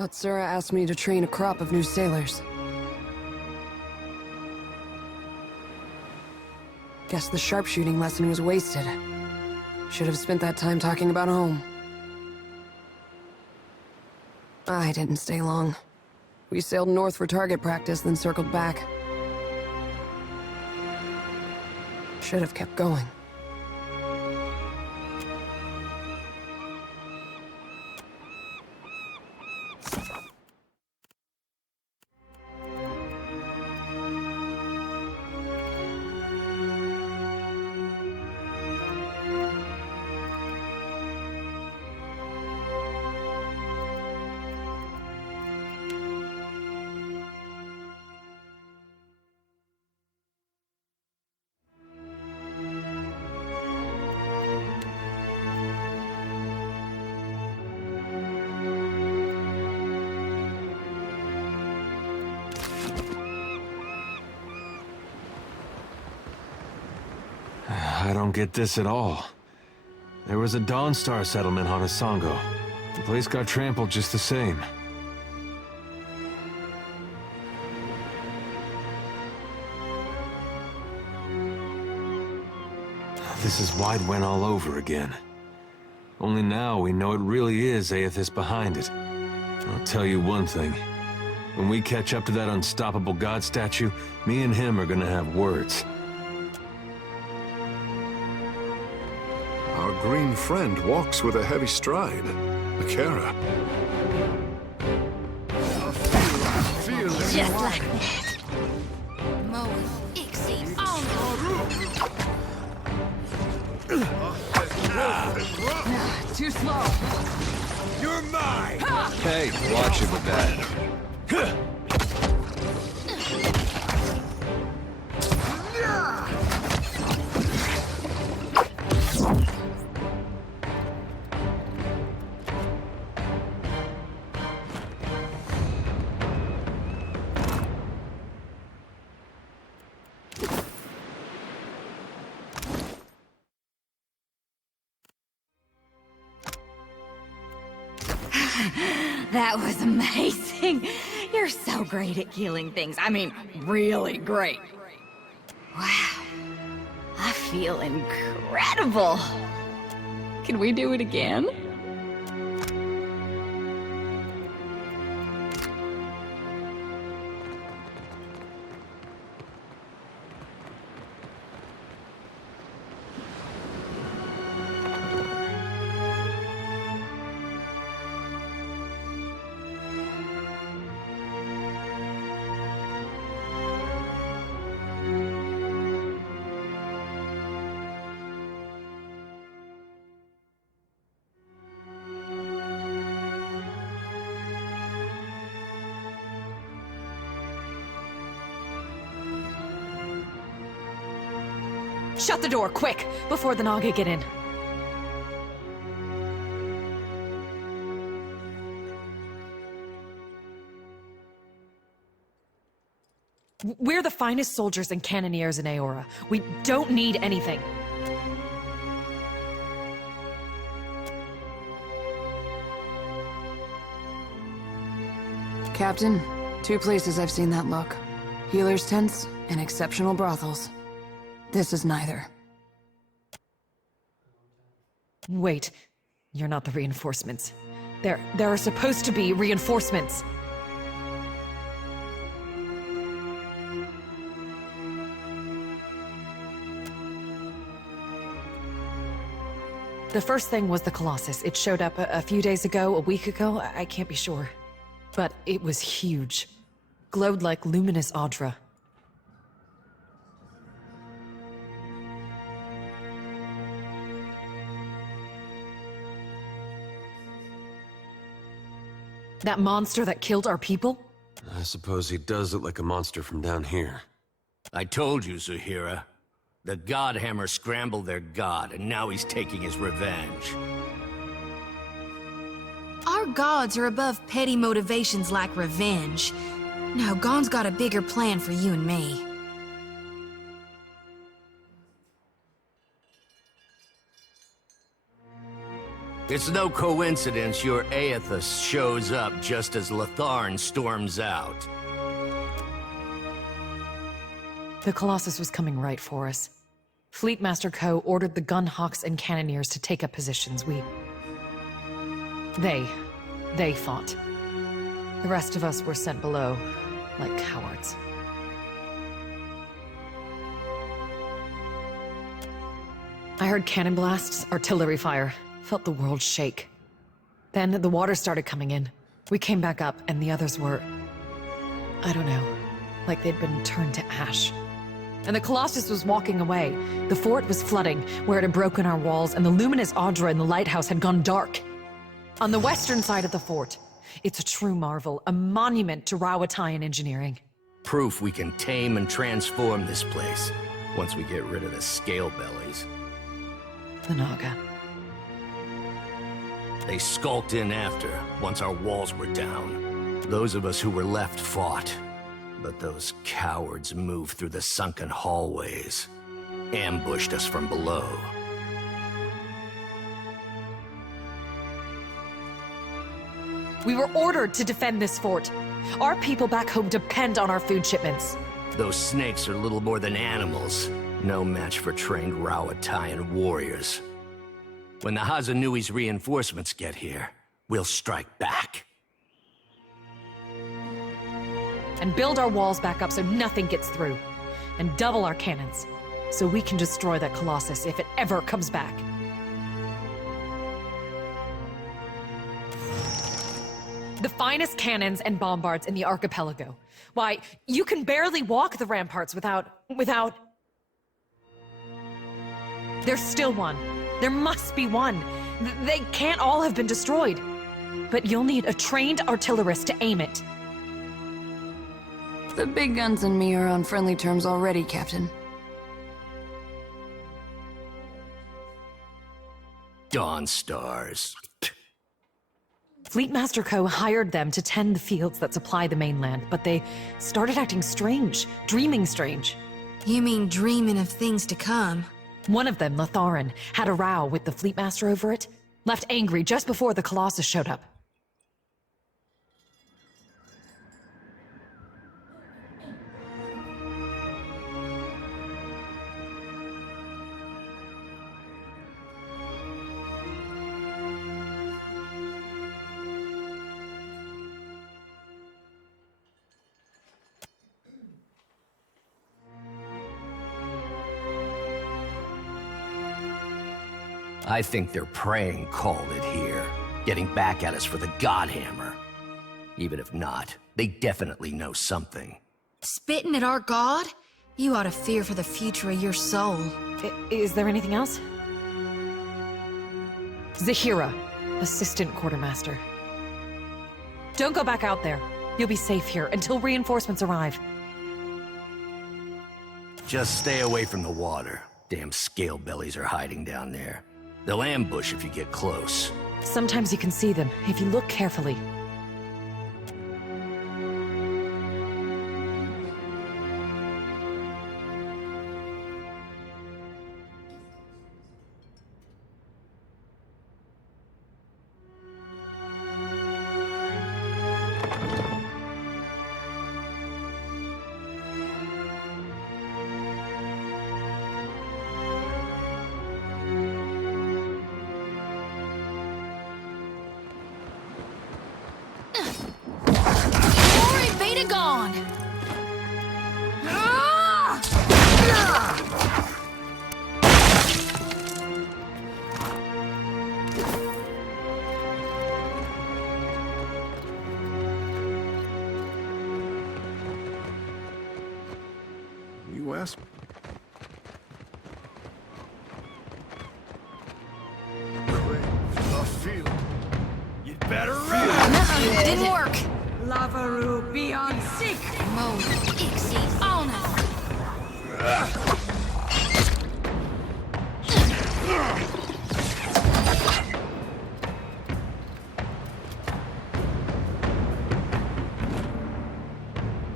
Atsura asked me to train a crop of new sailors. Guess the sharpshooting lesson was wasted. Should have spent that time talking about home. I didn't stay long. We sailed north for target practice, then circled back. Should have kept going. I don't get this at all. There was a Dawnstar settlement on Asongo. The place got trampled just the same. This is Wide Wen all over again. Only now we know it really is Aethys behind it. I'll tell you one thing. When we catch up to that unstoppable god statue, me and him are gonna have words. Our green friend walks with a heavy stride. Akira. Just like that. Moe, Ixie, Too slow. You're mine! Hey, watch it with that. That was amazing. You're so great at killing things. I mean, really great. Wow. I feel incredible. Can we do it again? Shut the door, quick, before the Naga get in. We're the finest soldiers and cannoneers in Aora. We don't need anything. Captain, 2 places I've seen that look. Healers' tents and exceptional brothels. This is neither. Wait, you're not the reinforcements. There are supposed to be reinforcements. The first thing was the Colossus. It showed up a few days ago, a week ago, I can't be sure. But it was huge. Glowed like luminous Audra. That monster that killed our people? I suppose he does look like a monster from down here. I told you, Zahira. The Godhammer scrambled their god, and now he's taking his revenge. Our gods are above petty motivations like revenge. No, Gon's got a bigger plan for you and me. It's no coincidence your Aethys shows up just as Latharn storms out. The Colossus was coming right for us. Fleetmaster Ko ordered the gunhawks and cannoneers to take up positions. They fought. The rest of us were sent below, like cowards. I heard cannon blasts, artillery fire, felt the world shake. Then the water started coming in. We came back up, and the others were... I don't know, like they'd been turned to ash. And the Colossus was walking away. The fort was flooding, where it had broken our walls, and the luminous Audra in the lighthouse had gone dark. On the western side of the fort, it's a true marvel, a monument to Rauatayan engineering. Proof we can tame and transform this place, once we get rid of the scale bellies. The Naga. They skulked in after, once our walls were down. Those of us who were left fought. But those cowards moved through the sunken hallways, ambushed us from below. We were ordered to defend this fort. Our people back home depend on our food shipments. Those snakes are little more than animals. No match for trained Rauatayan warriors. When the Hazanui's reinforcements get here, we'll strike back. And build our walls back up so nothing gets through. And double our cannons, so we can destroy that Colossus if it ever comes back. The finest cannons and bombards in the archipelago. Why, you can barely walk the ramparts without... There's still one. There must be one. They can't all have been destroyed. But you'll need a trained artillerist to aim it. The big guns and me are on friendly terms already, Captain. Dawn Stars. Fleetmaster Ko hired them to tend the fields that supply the mainland, but they started acting strange, dreaming strange. You mean dreaming of things to come? One of them, Latharn, had a row with the Fleetmaster over it, left angry just before the Colossus showed up. I think their praying called it here, getting back at us for the Godhammer. Even if not, they definitely know something. Spitting at our god? You ought to fear for the future of your soul. Is there anything else? Zahira, assistant quartermaster. Don't go back out there. You'll be safe here until reinforcements arrive. Just stay away from the water. Damn scale bellies are hiding down there. They'll ambush if you get close. Sometimes you can see them, if you look carefully. Glory be to God! You ask? A field. You'd better run! Nuh-uh, didn't work. Lavaru beyond seek! Mode Ixie on us.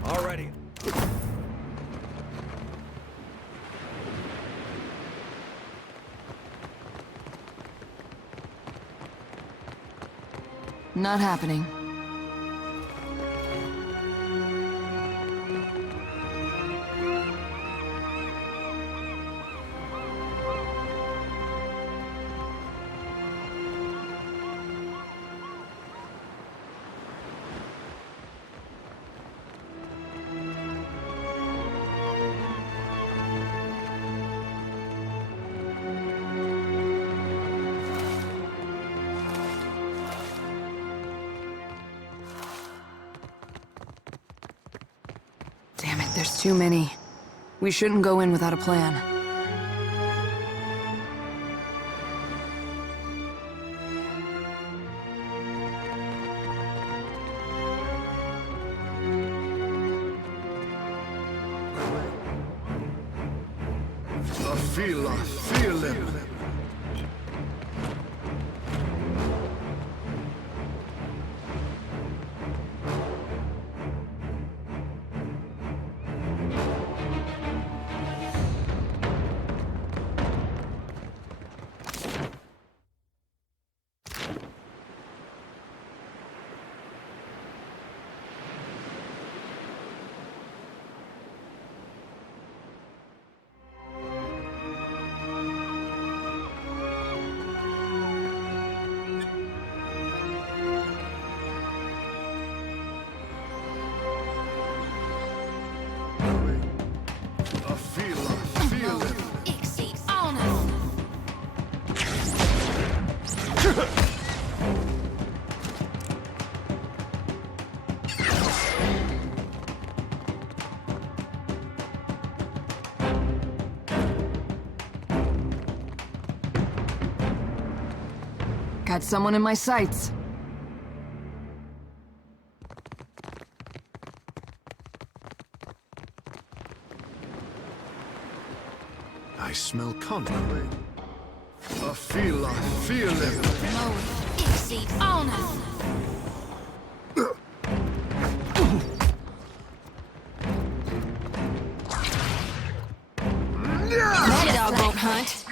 Already. Not happening. Damn it, there's too many. We shouldn't go in without a plan. I feel him. Got someone in my sights. I smell conflict. I feel it. Dog won't hunt.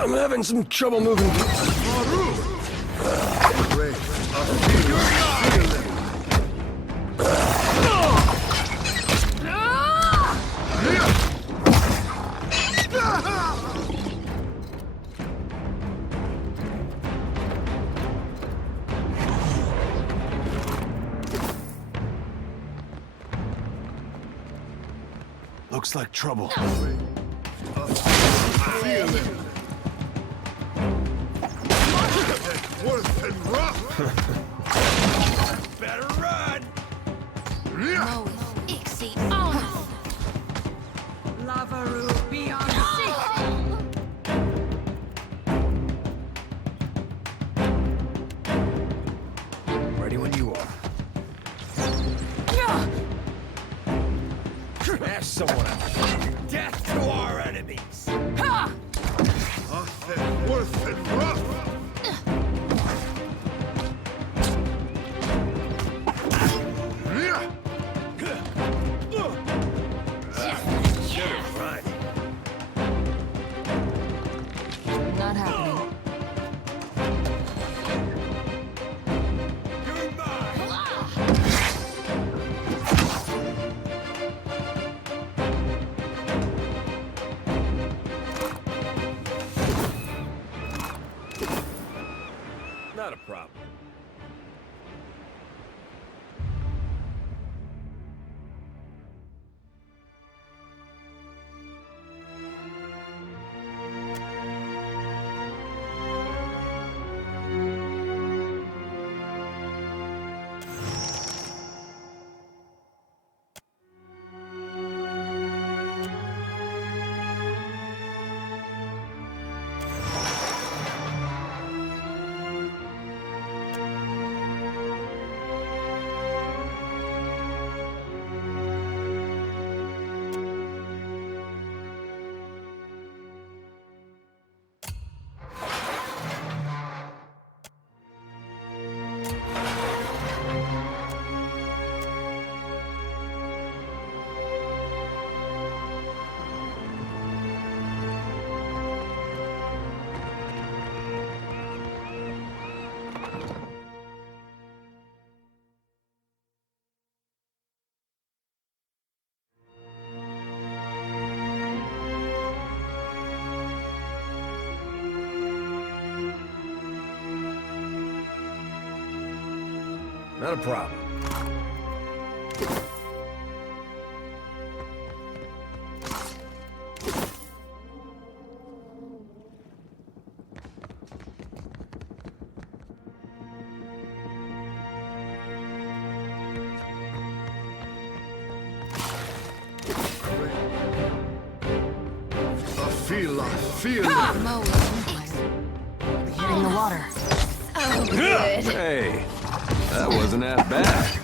I'm having some trouble moving. Great. I feel it. Looks like trouble. I feel it. Worth and rough. Better run! Ready when you are. Smash someone out. Death to our enemies! Worth and rough. Not happening. You're mine! Not a problem. I feel Hitting the water. Oh, good. Hey, that wasn't half bad.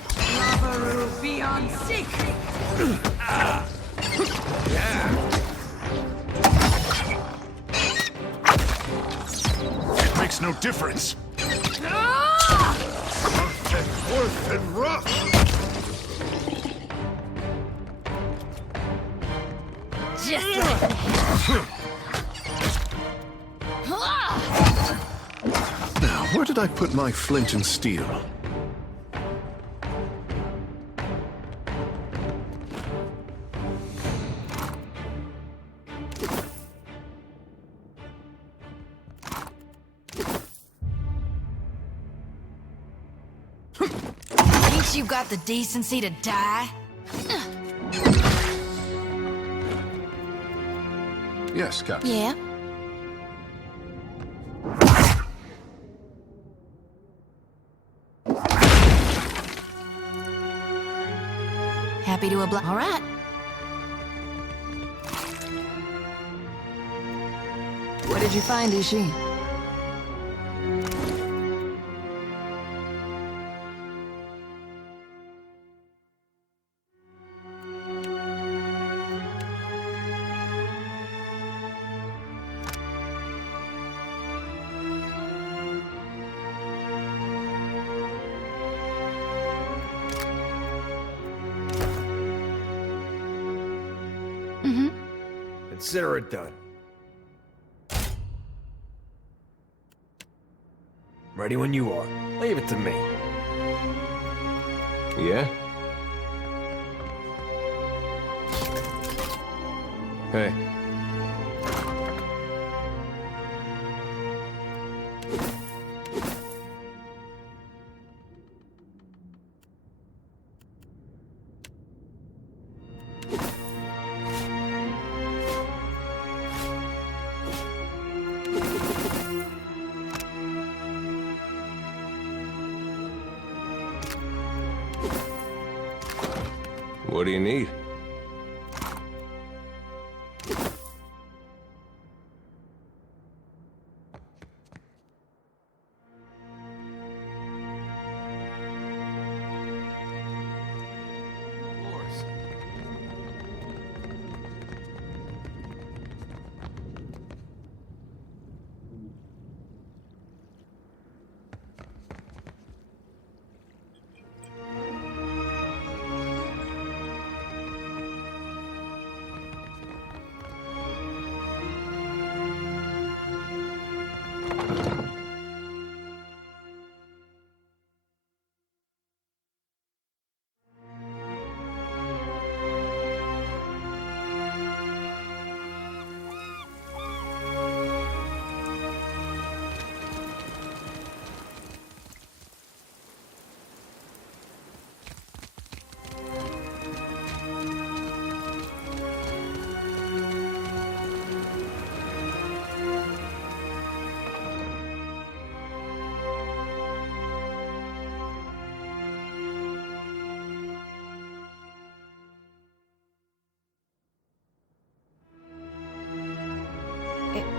Beyond secret. It makes no difference. Worth and rough. Just like Now, where did I put my flint and steel? Ain't you got the decency to die? Yes, Captain. Yeah. Happy to oblige. All right. What did you find, Ishi? Consider it done. Ready when you are. Leave it to me. Yeah? Hey. What do you need?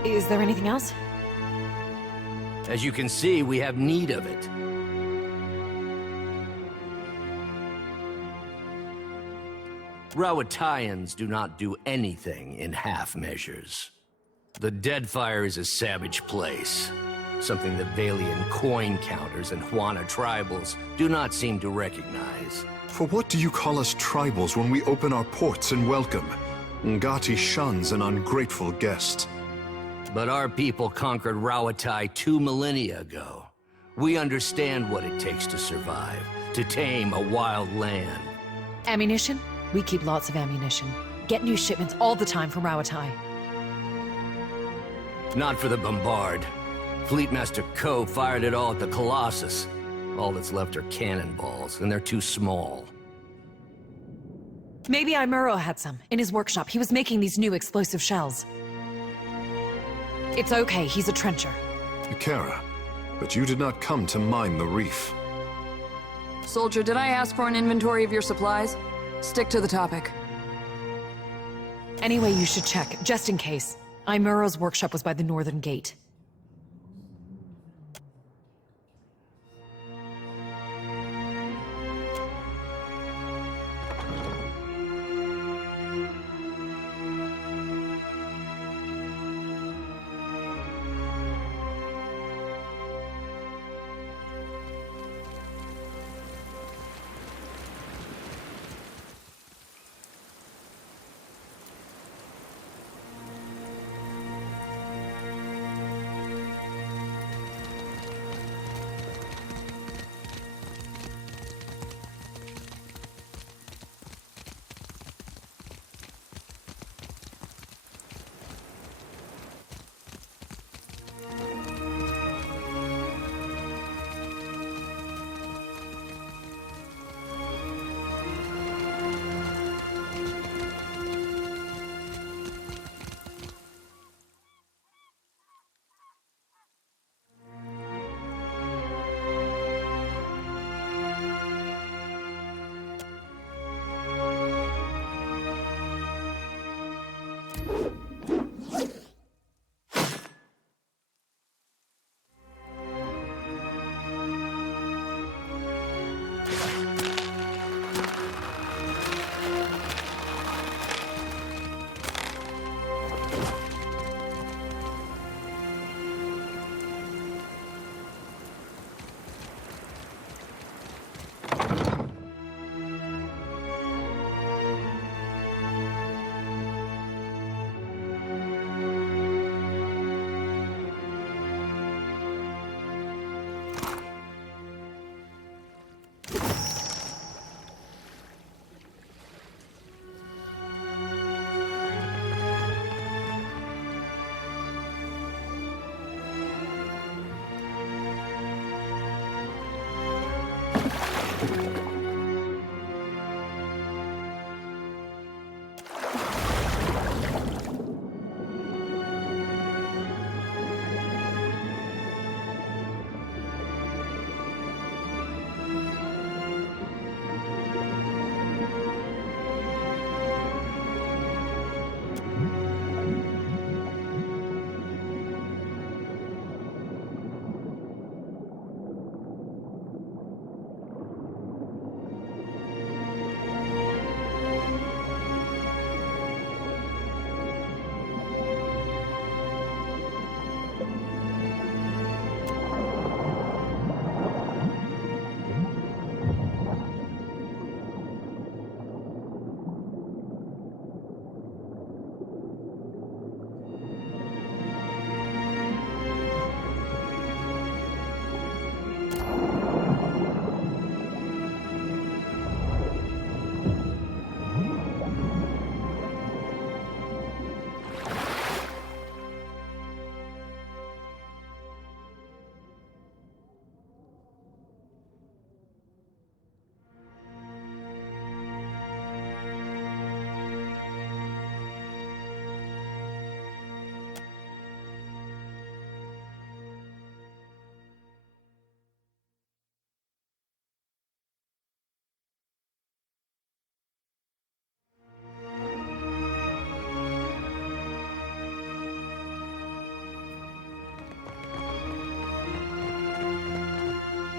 Is there anything else? As you can see, we have need of it. Rawatayans do not do anything in half measures. The Deadfire is a savage place, something that Valian coin counters and Huana tribals do not seem to recognize. For what do you call us tribals when we open our ports and welcome? Ngati shuns an ungrateful guest. But our people conquered Rawatai 2 millennia ago. We understand what it takes to survive, to tame a wild land. Ammunition? We keep lots of ammunition. Get new shipments all the time from Rawatai. Not for the Bombard. Fleetmaster Ko fired it all at the Colossus. All that's left are cannonballs, and they're too small. Maybe Imuro had some, in his workshop. He was making these new explosive shells. It's okay, he's a trencher. Kara, but you did not come to mine the reef. Soldier, did I ask for an inventory of your supplies? Stick to the topic. Anyway, you should check, just in case. Imuro's workshop was by the northern gate.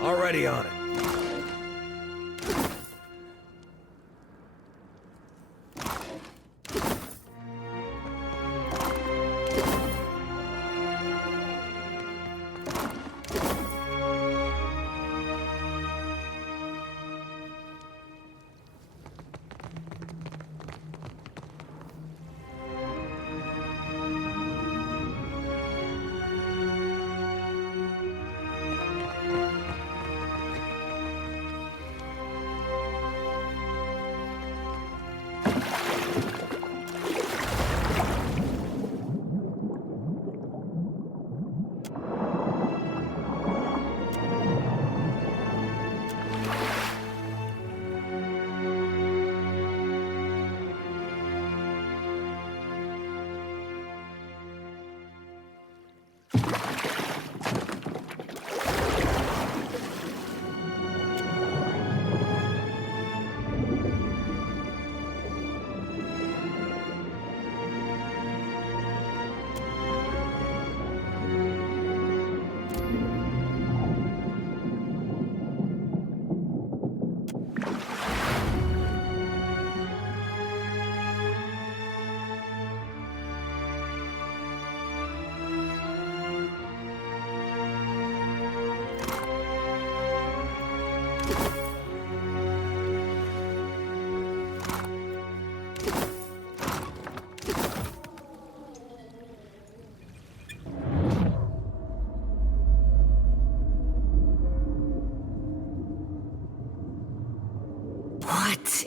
Already on it.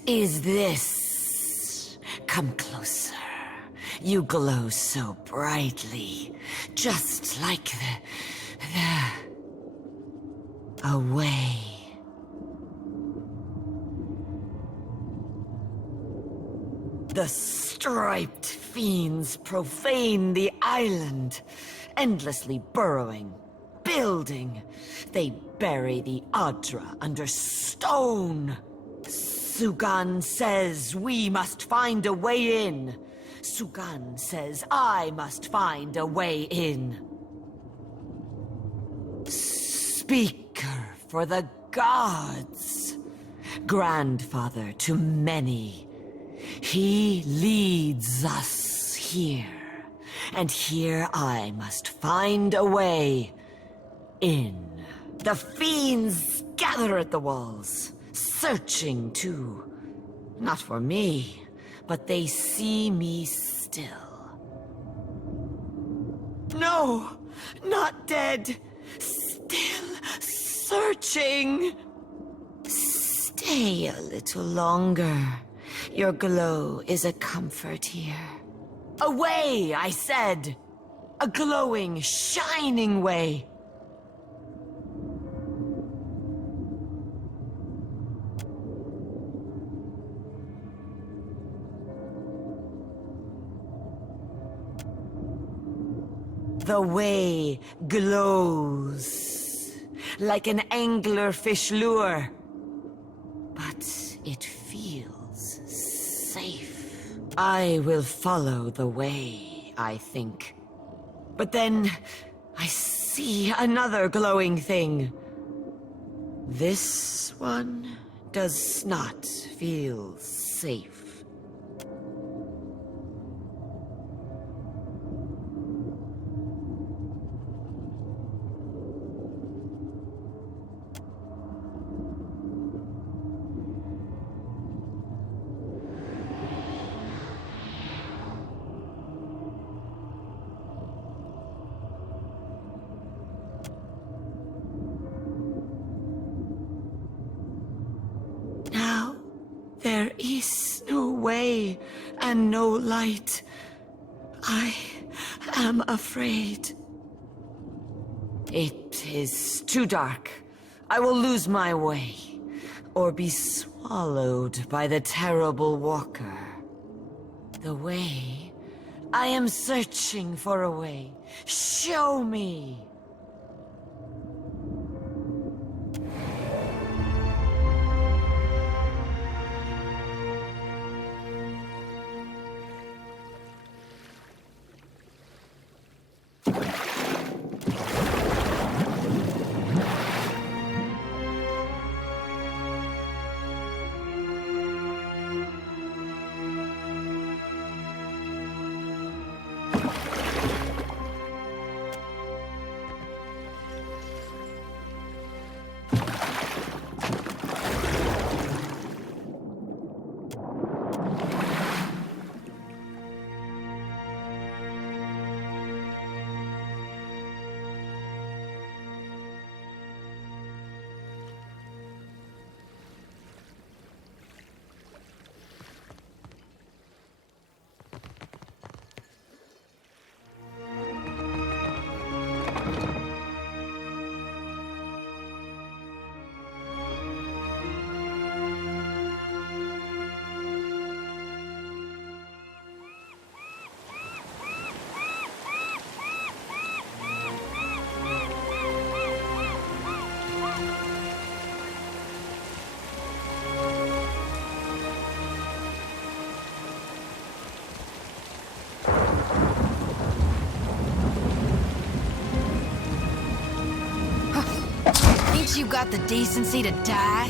is this? Come closer. You glow so brightly, just like the way. The striped fiends profane the island, endlessly burrowing, building. They bury the Adra under stone. Sugan says we must find a way in. Sugan says I must find a way in. Speaker for the gods. Grandfather to many. He leads us here. And here I must find a way in. The fiends gather at the walls, searching too. Not for me, but they see me still. No, not dead. Still searching. Stay a little longer. Your glow is a comfort here. A way, I said. A glowing, shining way. The way glows like an anglerfish lure, but it feels safe. I will follow the way, I think. But then I see another glowing thing. This one does not feel safe. There is no way and no light. I am afraid. It is too dark. I will lose my way, or be swallowed by the terrible walker. The way? I am searching for a way. Show me! Ain't you got the decency to die?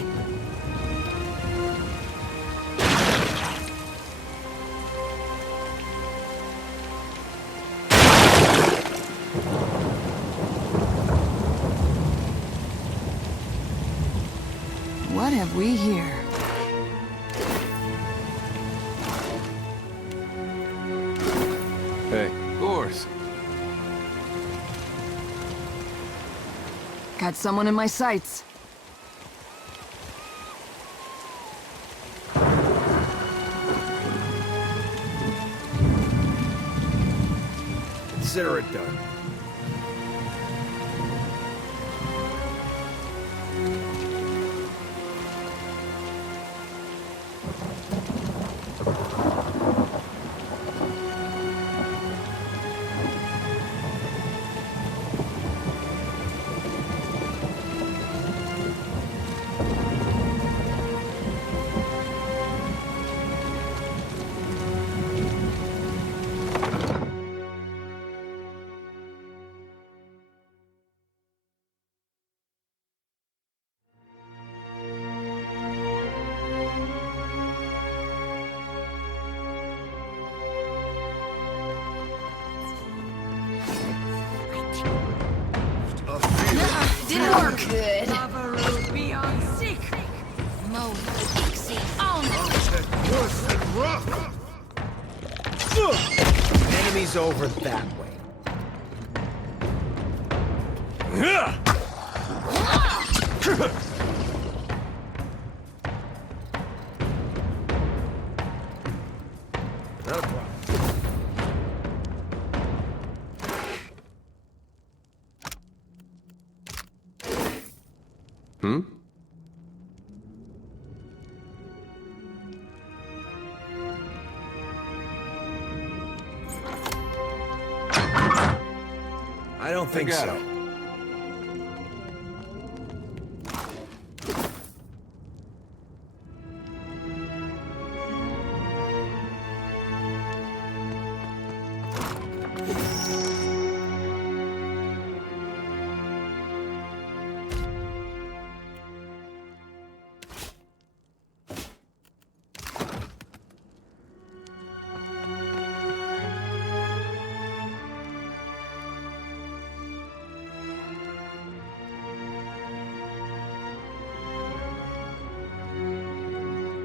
What have we here? Hey, Gorse. Got someone in my sights. consider it done. Didn't work. Good. Enemies over that way. Not a problem. I don't think so.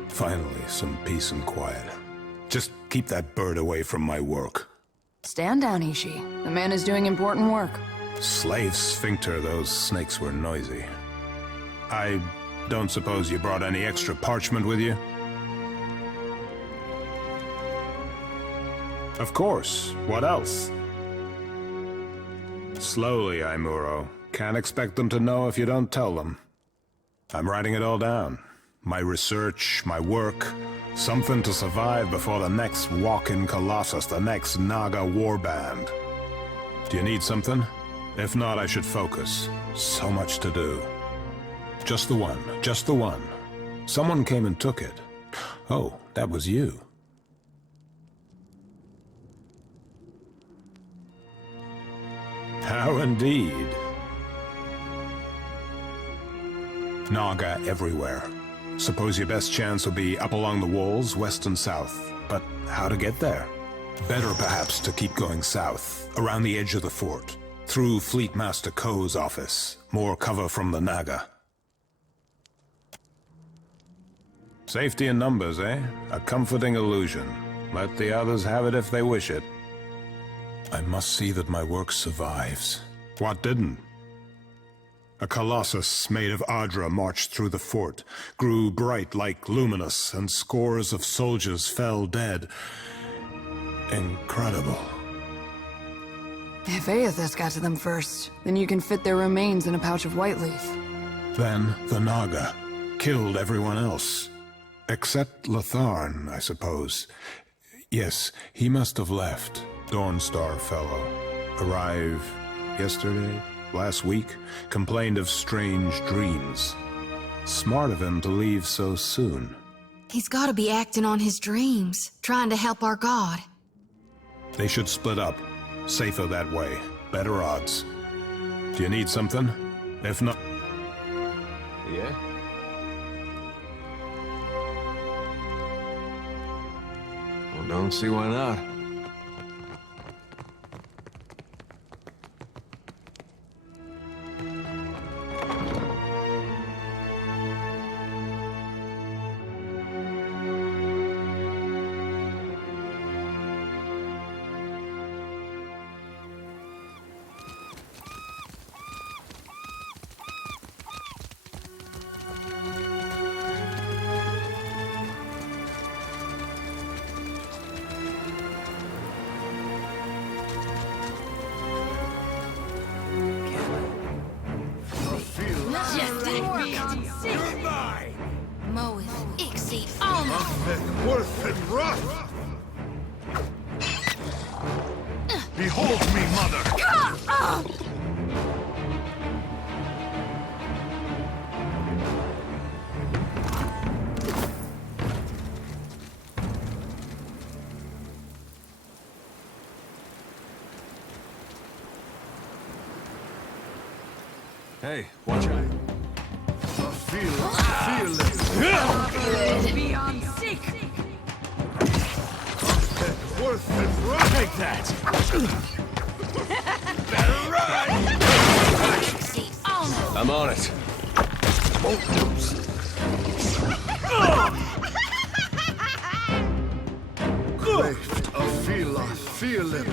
Finally, some peace and quiet. Just keep that bird away from my work. Stand down, Ishi. The man is doing important work. Slave sphincter, those snakes were noisy. I don't suppose you brought any extra parchment with you? Of course. What else? Slowly, Aimuro. Can't expect them to know if you don't tell them. I'm writing it all down. My research, my work, something to survive before the next walk-in Colossus, the next Naga warband. Do you need something? If not, I should focus. So much to do. Just the one, just the one. Someone came and took it. Oh, that was you. How indeed. Naga everywhere. Suppose your best chance will be up along the walls, west and south. But how to get there? Better perhaps to keep going south, around the edge of the fort, through Fleet Master Ko's office. More cover from the Naga. Safety in numbers, eh? A comforting illusion. Let the others have it if they wish it. I must see that my work survives. What didn't? A colossus made of Adra marched through the fort, grew bright like luminous, and scores of soldiers fell dead. Incredible. If Aethys got to them first, then you can fit their remains in a pouch of white leaf. Then the Naga killed everyone else. Except Latharn, I suppose. Yes, he must have left. Dawnstar fellow. Arrived yesterday? Last week, complained of strange dreams. Smart of him to leave so soon. He's gotta be acting on his dreams, trying to help our god. They should split up. Safer that way. Better odds. Do you need something? If not... Yeah? Well, don't see why not. and wrath! Behold me, mother! Hey, watch out. Feel it! Beyond sick. Worth and wrath! Take that! Better run! See, on it. I'm on it. Great, feel it! Feel it!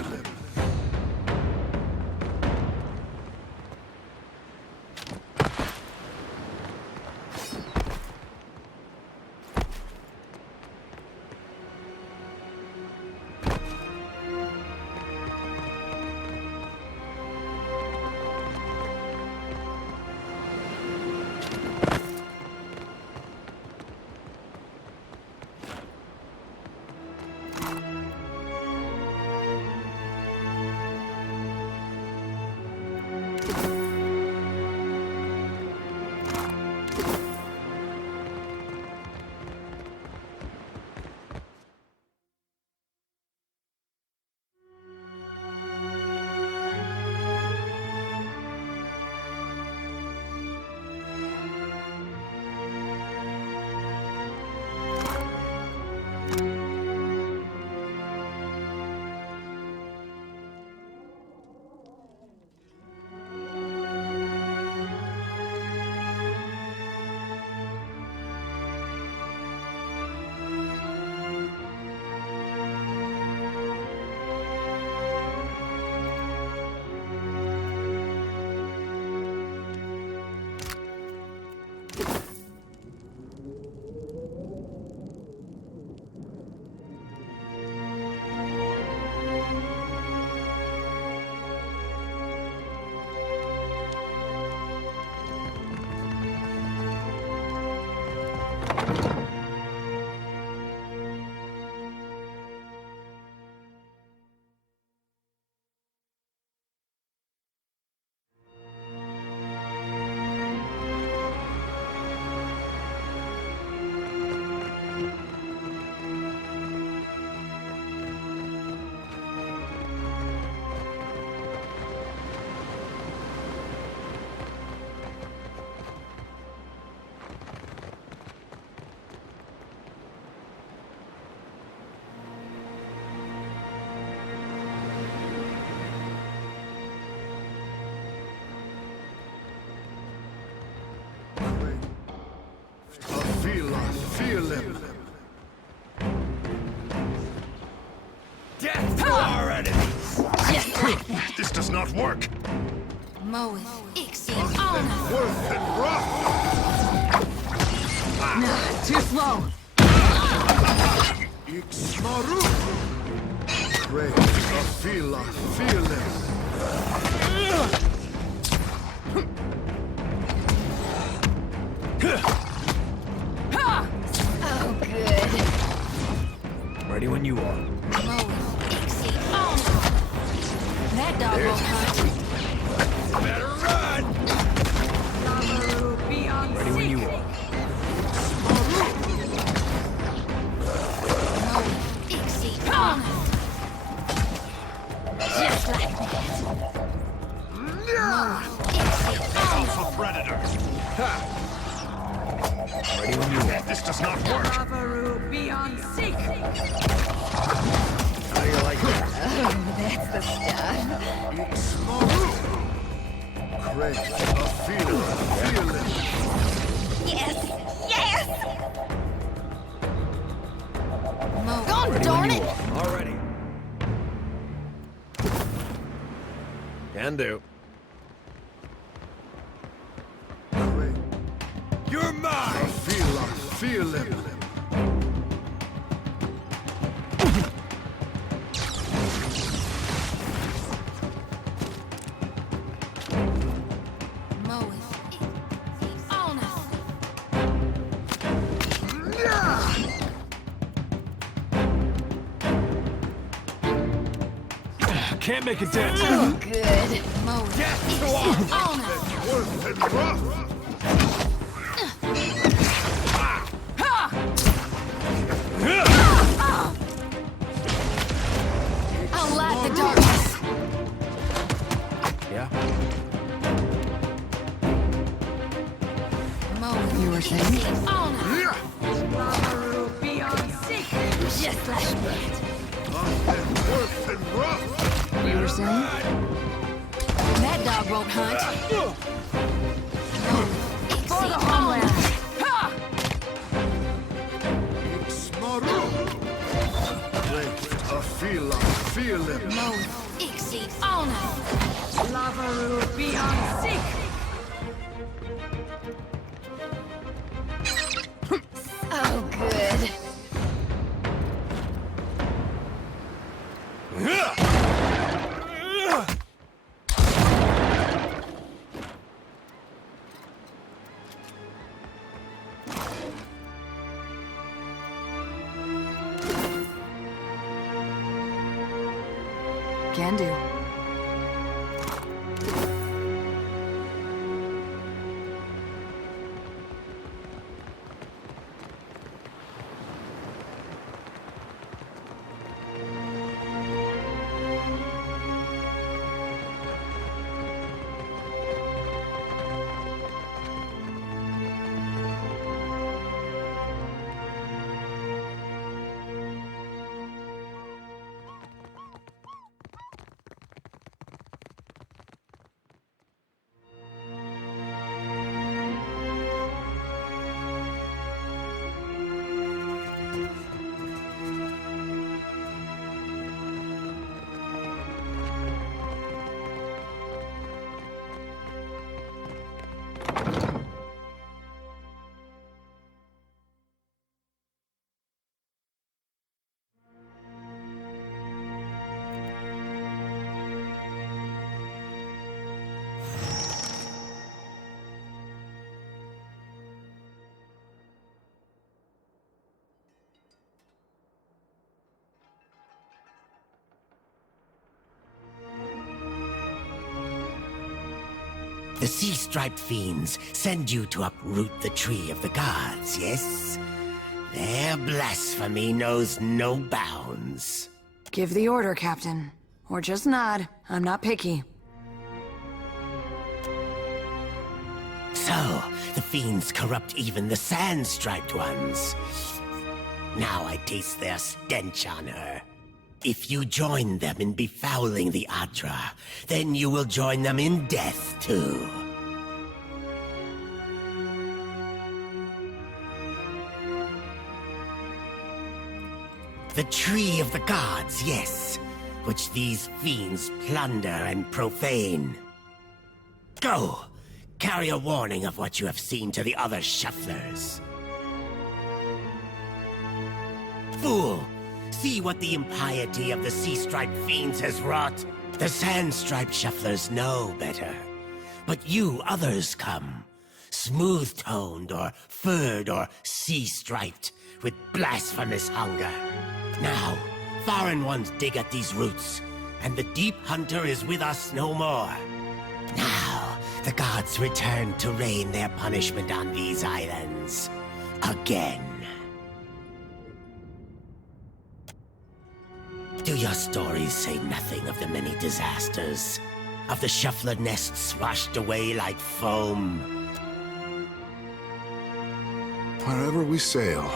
Death to our enemies! Just like that. This does not work! Moeth, Ixie, Worth and wrath! Too slow. Ixmaru! Great, feel it! Oh, good. Ready when you are. Moeth, Ixie, That dog won't hurt. Better run! Ready when you are. Moeth, Ixie, Just like that. Alpha Predator! Ready when you are. This does not work! Beyond sick. How do you like that? That's the stuff. Ixmaru! Great, feel it! Yes! Yes! Moeth, God Ready darn when it! you are. Already. Can do. Great, You're mine! feel it! Moeth, can't make a dent. Oh, good. Death to our I'll light the darkness. Yeah? You were saying? Just like that. You were saying? That dog won't hunt. For the homeland! Feel it. Ixie honor. Lavaru beyond sick. Oh, good. Can do. The sea-striped fiends send you to uproot the tree of the gods, yes? Their blasphemy knows no bounds. Give the order, Captain. Or just nod. I'm not picky. So, the fiends corrupt even the sand-striped ones. Now I taste their stench on her. If you join them in befouling the Adra, then you will join them in death, too. The Tree of the Gods, yes, which these fiends plunder and profane. Go! Carry a warning of what you have seen to the other shufflers. Fool! See what the impiety of the sea-striped fiends has wrought. The sand-striped shufflers know better. But you others come, smooth-toned or furred or sea-striped, with blasphemous hunger. Now, foreign ones dig at these roots, and the deep hunter is with us no more. Now, the gods return to rain their punishment on these islands. Again. Do your stories say nothing of the many disasters? Of the shuffler nests washed away like foam? Wherever we sail,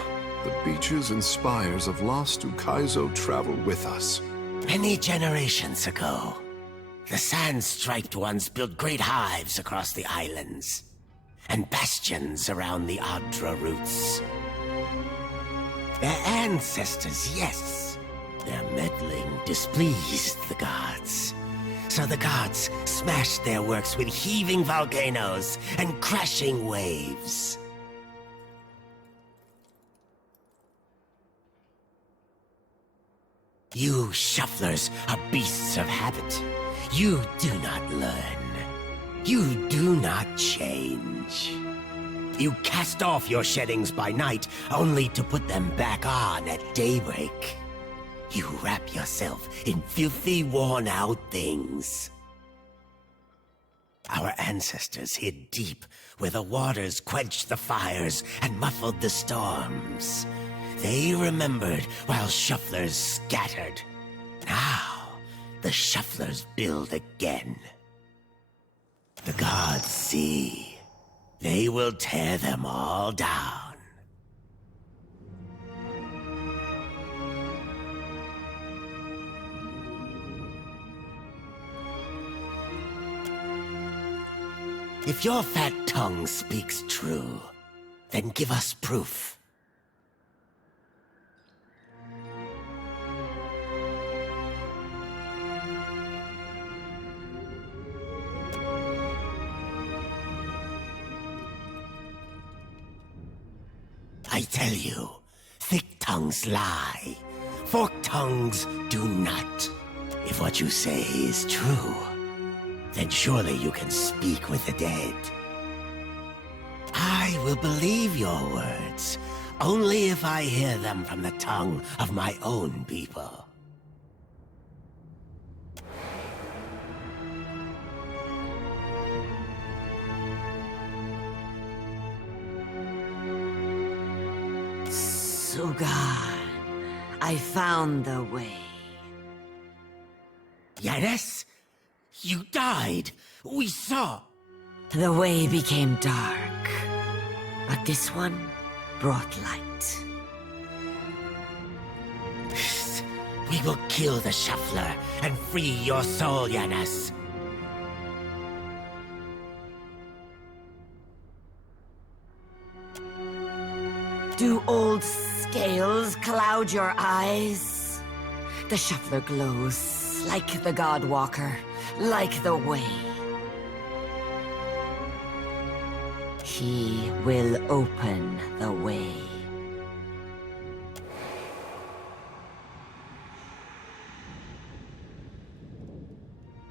the beaches and spires of lost Ukaizo travel with us. Many generations ago, the sand-striped ones built great hives across the islands, and bastions around the Adra roots. Their ancestors, yes. Their meddling displeased the gods. So the gods smashed their works with heaving volcanoes and crashing waves. You shufflers are beasts of habit. You do not learn. You do not change. You cast off your sheddings by night, only to put them back on at daybreak. You wrap yourself in filthy, worn-out things. Our ancestors hid deep where the waters quenched the fires and muffled the storms. They remembered while shufflers scattered. Now, the shufflers build again. The gods see. They will tear them all down. If your fat tongue speaks true, then give us proof. I tell you, thick tongues lie. Forked tongues do not. If what you say is true, then surely you can speak with the dead. I will believe your words, only if I hear them from the tongue of my own people. Sugan, I found the way. Yanis? You died. We saw. The way became dark, but this one brought light. We will kill the shuffler and free your soul, Yanis. Do old scales cloud your eyes? The shuffler glows like the God Walker, like the way. He will open the way.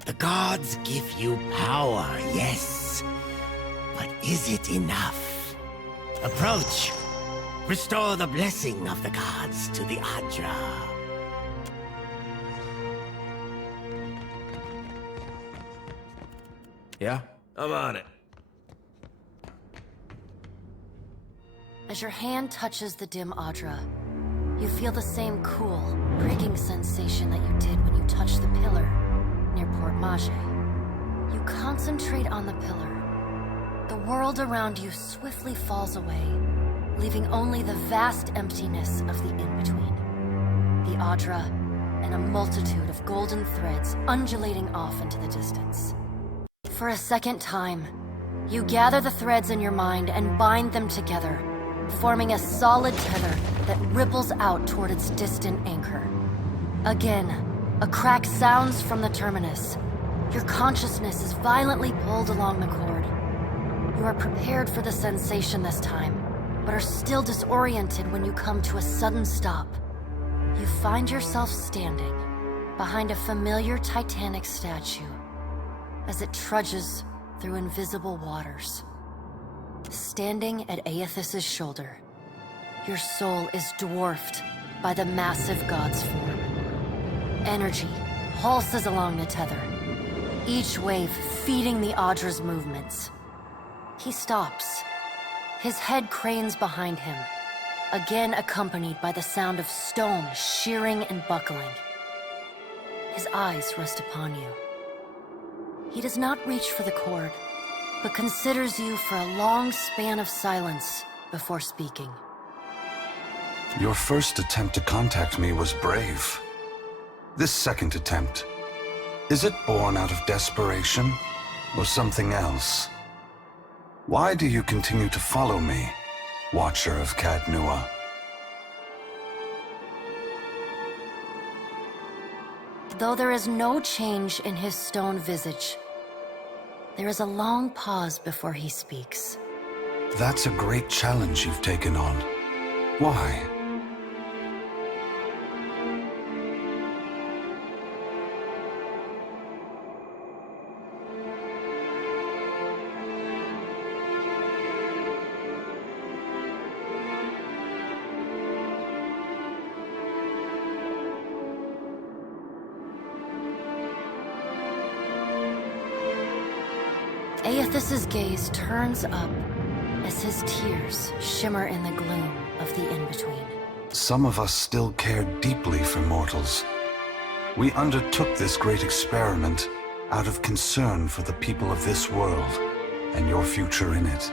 The gods give you power, yes. But is it enough? Approach. Restore the blessing of the gods to the Adra. Yeah? I'm on it. As your hand touches the dim Adra, you feel the same cool, pricking sensation that you did when you touched the pillar near Port Mage. You concentrate on the pillar. The world around you swiftly falls away, leaving only the vast emptiness of the in-between. The Adra, and a multitude of golden threads undulating off into the distance. For a second time, you gather the threads in your mind and bind them together, forming a solid tether that ripples out toward its distant anchor. Again, a crack sounds from the terminus. Your consciousness is violently pulled along the cord. You are prepared for the sensation this time, but are still disoriented when you come to a sudden stop. You find yourself standing behind a familiar Titanic statue as it trudges through invisible waters. Standing at Aethis's shoulder, your soul is dwarfed by the massive god's form. Energy pulses along the tether, each wave feeding the Adra's movements. He stops. His head cranes behind him, again accompanied by the sound of stone shearing and buckling. His eyes rest upon you. He does not reach for the cord, but considers you for a long span of silence before speaking. Your first attempt to contact me was brave. This second attempt, is it born out of desperation or something else? Why do you continue to follow me, Watcher of Cadnua? Though there is no change in his stone visage, there is a long pause before he speaks. That's a great challenge you've taken on. Why? Aethys's gaze turns up as his tears shimmer in the gloom of the in-between. Some of us still care deeply for mortals. We undertook this great experiment out of concern for the people of this world and your future in it.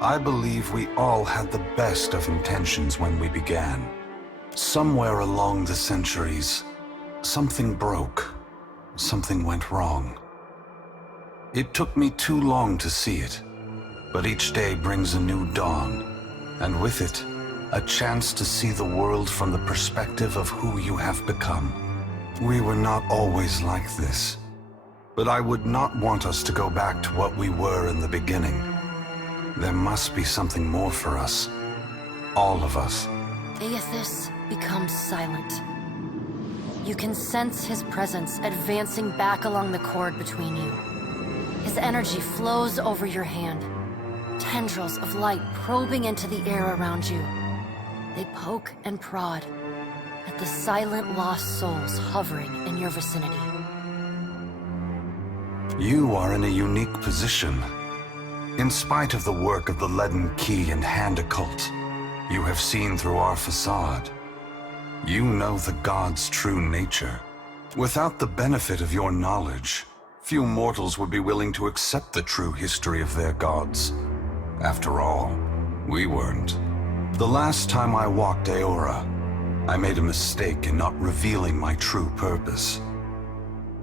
I believe we all had the best of intentions when we began. Somewhere along the centuries, something broke. Something went wrong. It took me too long to see it, but each day brings a new dawn, and with it, a chance to see the world from the perspective of who you have become. We were not always like this, but I would not want us to go back to what we were in the beginning. There must be something more for us. All of us. Aethys becomes silent. You can sense his presence advancing back along the cord between you. His energy flows over your hand, tendrils of light probing into the air around you. They poke and prod at the silent lost souls hovering in your vicinity. You are in a unique position. In spite of the work of the Leaden Key and Hand Occult, you have seen through our facade. You know the gods' true nature. Without the benefit of your knowledge, few mortals would be willing to accept the true history of their gods. After all, we weren't. The last time I walked Aora, I made a mistake in not revealing my true purpose.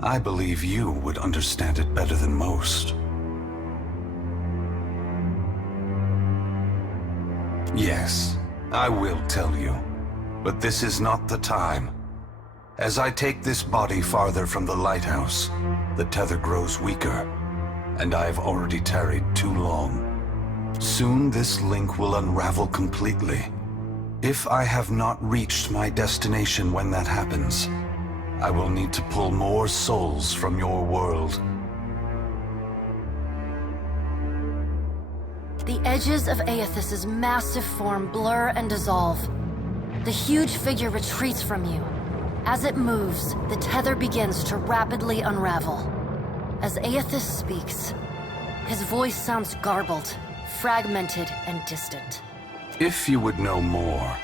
I believe you would understand it better than most. Yes, I will tell you, but this is not the time. As I take this body farther from the lighthouse, the tether grows weaker, and I have already tarried too long. Soon this link will unravel completely. If I have not reached my destination when that happens, I will need to pull more souls from your world. The edges of Aethys's massive form blur and dissolve. The huge figure retreats from you. As it moves, the tether begins to rapidly unravel. As Aethys speaks, his voice sounds garbled, fragmented, and distant. If you would know more,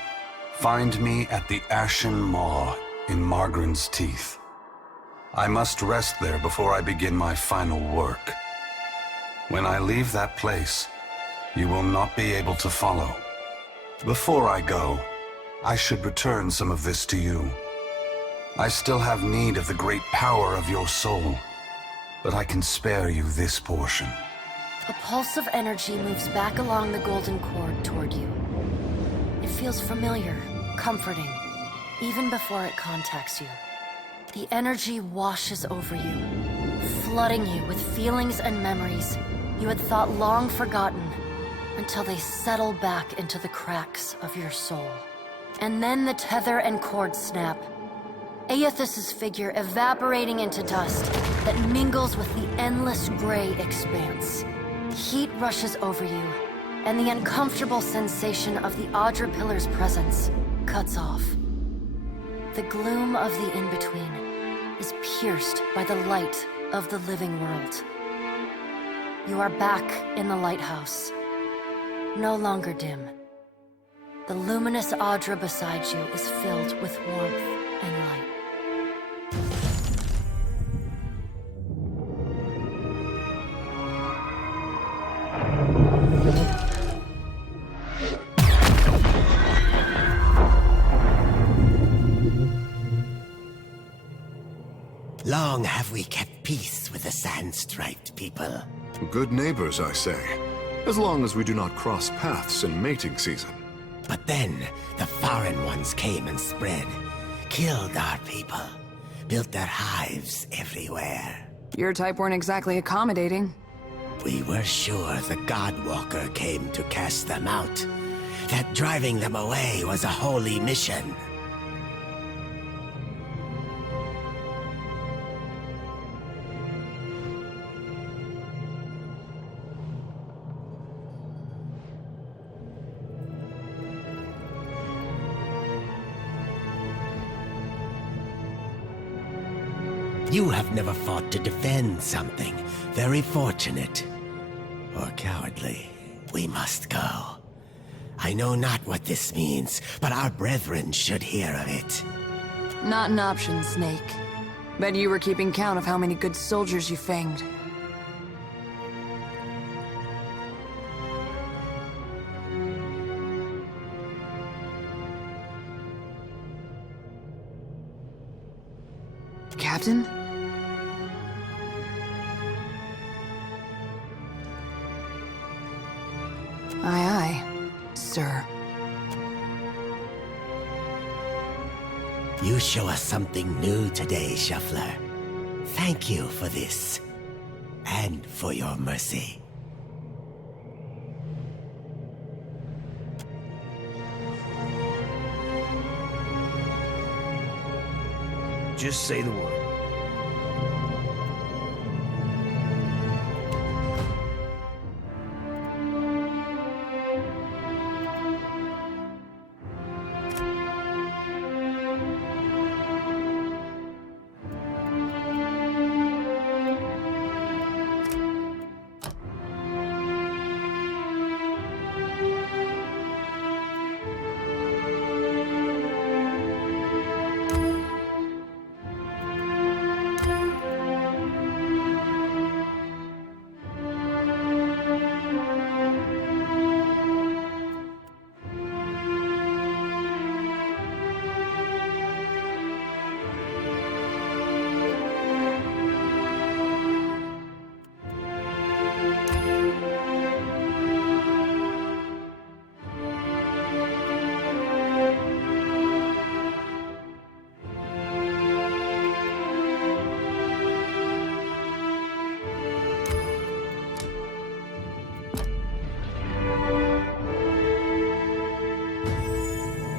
find me at the Ashen Maw in Margren's Teeth. I must rest there before I begin my final work. When I leave that place, you will not be able to follow. Before I go, I should return some of this to you. I still have need of the great power of your soul, but I can spare you this portion. A pulse of energy moves back along the golden cord toward you. It feels familiar, comforting, even before it contacts you. The energy washes over you, flooding you with feelings and memories you had thought long forgotten, until they settle back into the cracks of your soul. And then the tether and cord snap. Aethys's figure evaporating into dust that mingles with the endless gray expanse. Heat rushes over you, and the uncomfortable sensation of the Audra Pillar's presence cuts off. The gloom of the in-between is pierced by the light of the living world. You are back in the lighthouse, no longer dim. The luminous Audra beside you is filled with warmth and light. Long have we kept peace with the sand-striped people. Good neighbors, I say. As long as we do not cross paths in mating season. But then, the foreign ones came and spread, killed our people, built their hives everywhere. Your type weren't exactly accommodating. We were sure the Godwalker came to cast them out, that driving them away was a holy mission. You have never fought to defend something. Very fortunate. Or cowardly. We must go. I know not what this means, but our brethren should hear of it. Not an option, Snake. Bet you were keeping count of how many good soldiers you fanged. Captain? Aye, aye, sir. You show us something new today, Shuffler. Thank you for this. And for your mercy. Just say the word.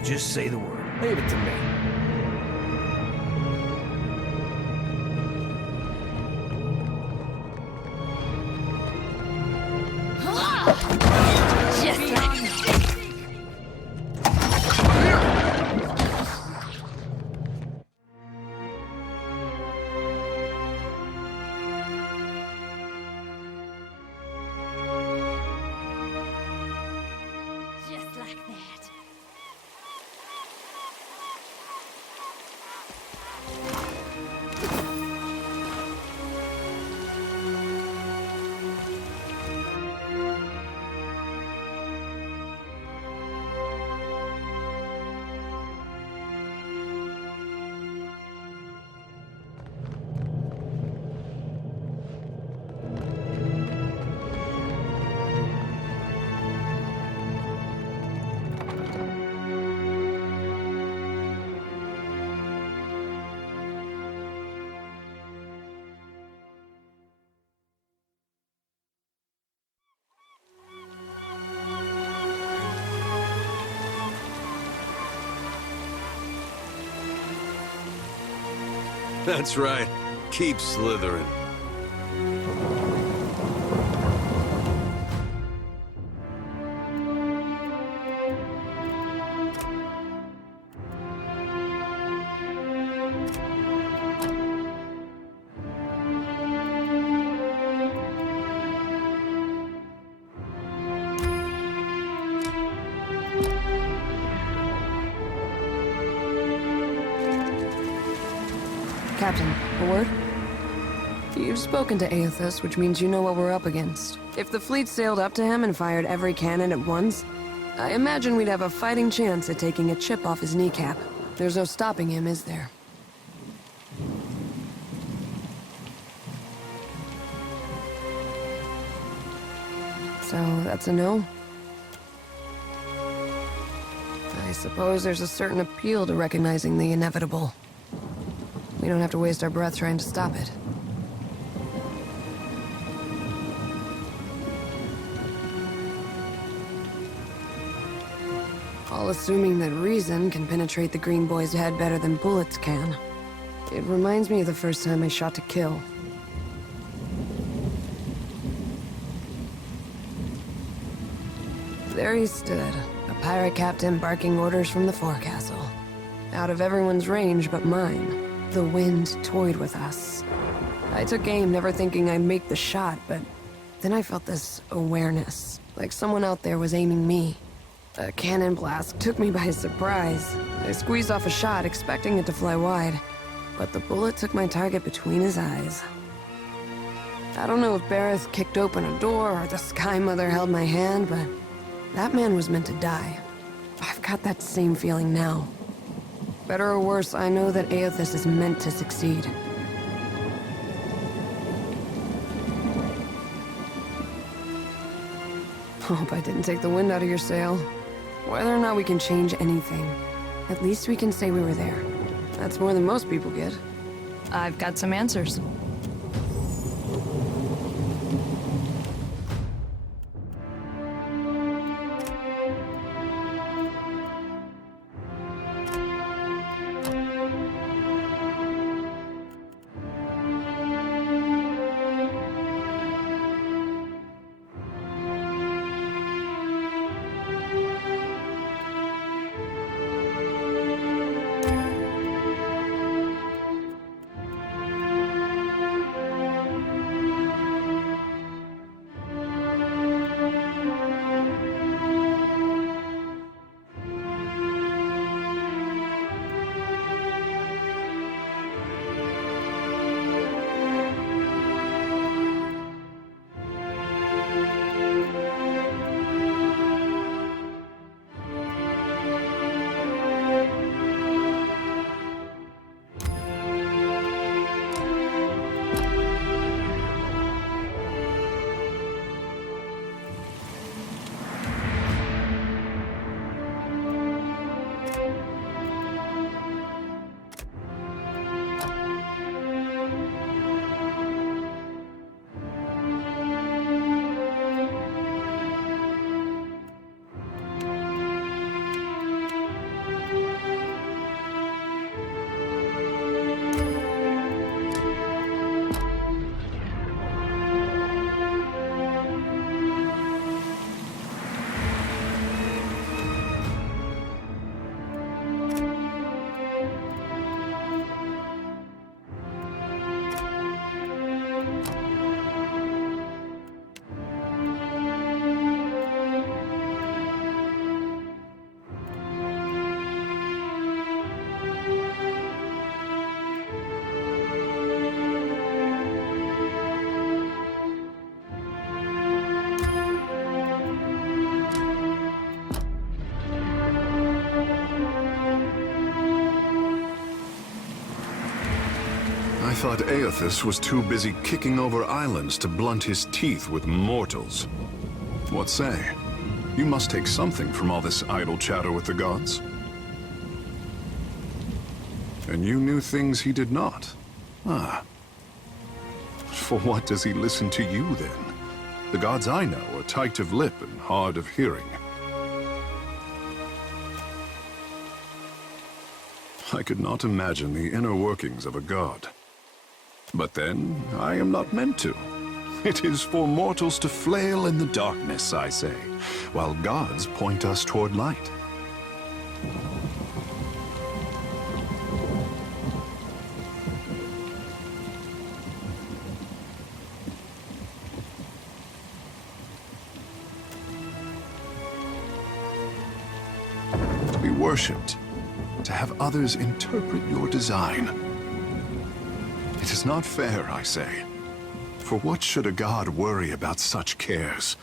Just say the word. Leave it to me. Just like Just like that. That's right. Keep slithering. Captain, a word? You've spoken to Aethys, which means you know what we're up against. If the fleet sailed up to him and fired every cannon at once, I imagine we'd have a fighting chance at taking a chip off his kneecap. There's no stopping him, is there? So, that's a no? I suppose there's a certain appeal to recognizing the inevitable. We don't have to waste our breath trying to stop it. All assuming that reason can penetrate the green boy's head better than bullets can. It reminds me of the first time I shot to kill. There he stood, a pirate captain barking orders from the forecastle. Out of everyone's range but mine. The wind toyed with us. I took aim, never thinking I'd make the shot, but then I felt this awareness, like someone out there was aiming me. A cannon blast took me by surprise. I squeezed off a shot, expecting it to fly wide, but the bullet took my target between his eyes. I don't know if Bareth kicked open a door or the Sky Mother held my hand, but that man was meant to die. I've got that same feeling now. Better or worse, I know that Aethys is meant to succeed. Hope I didn't take the wind out of your sail. Whether or not we can change anything, at least we can say we were there. That's more than most people get. I've got some answers. I thought Aethys was too busy kicking over islands to blunt his teeth with mortals. What say? You must take something from all this idle chatter with the gods. And you knew things he did not. Ah. For what does he listen to you, then? The gods I know are tight of lip and hard of hearing. I could not imagine the inner workings of a god. But then, I am not meant to. It is for mortals to flail in the darkness, I say, while gods point us toward light. To be worshipped, to have others interpret your design. It is not fair, I say. For what should a god worry about such cares,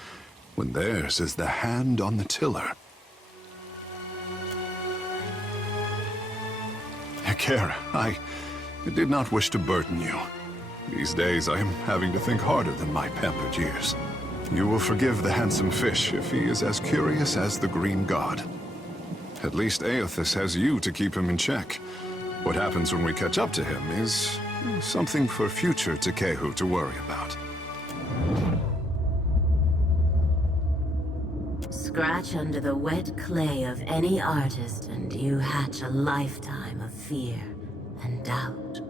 when theirs is the hand on the tiller? Kara, I did not wish to burden you. These days I am having to think harder than my pampered years. You will forgive the handsome fish if he is as curious as the green god. At least Aethys has you to keep him in check. What happens when we catch up to him is something for future Tekehu to worry about. Scratch under the wet clay of any artist and you hatch a lifetime of fear and doubt.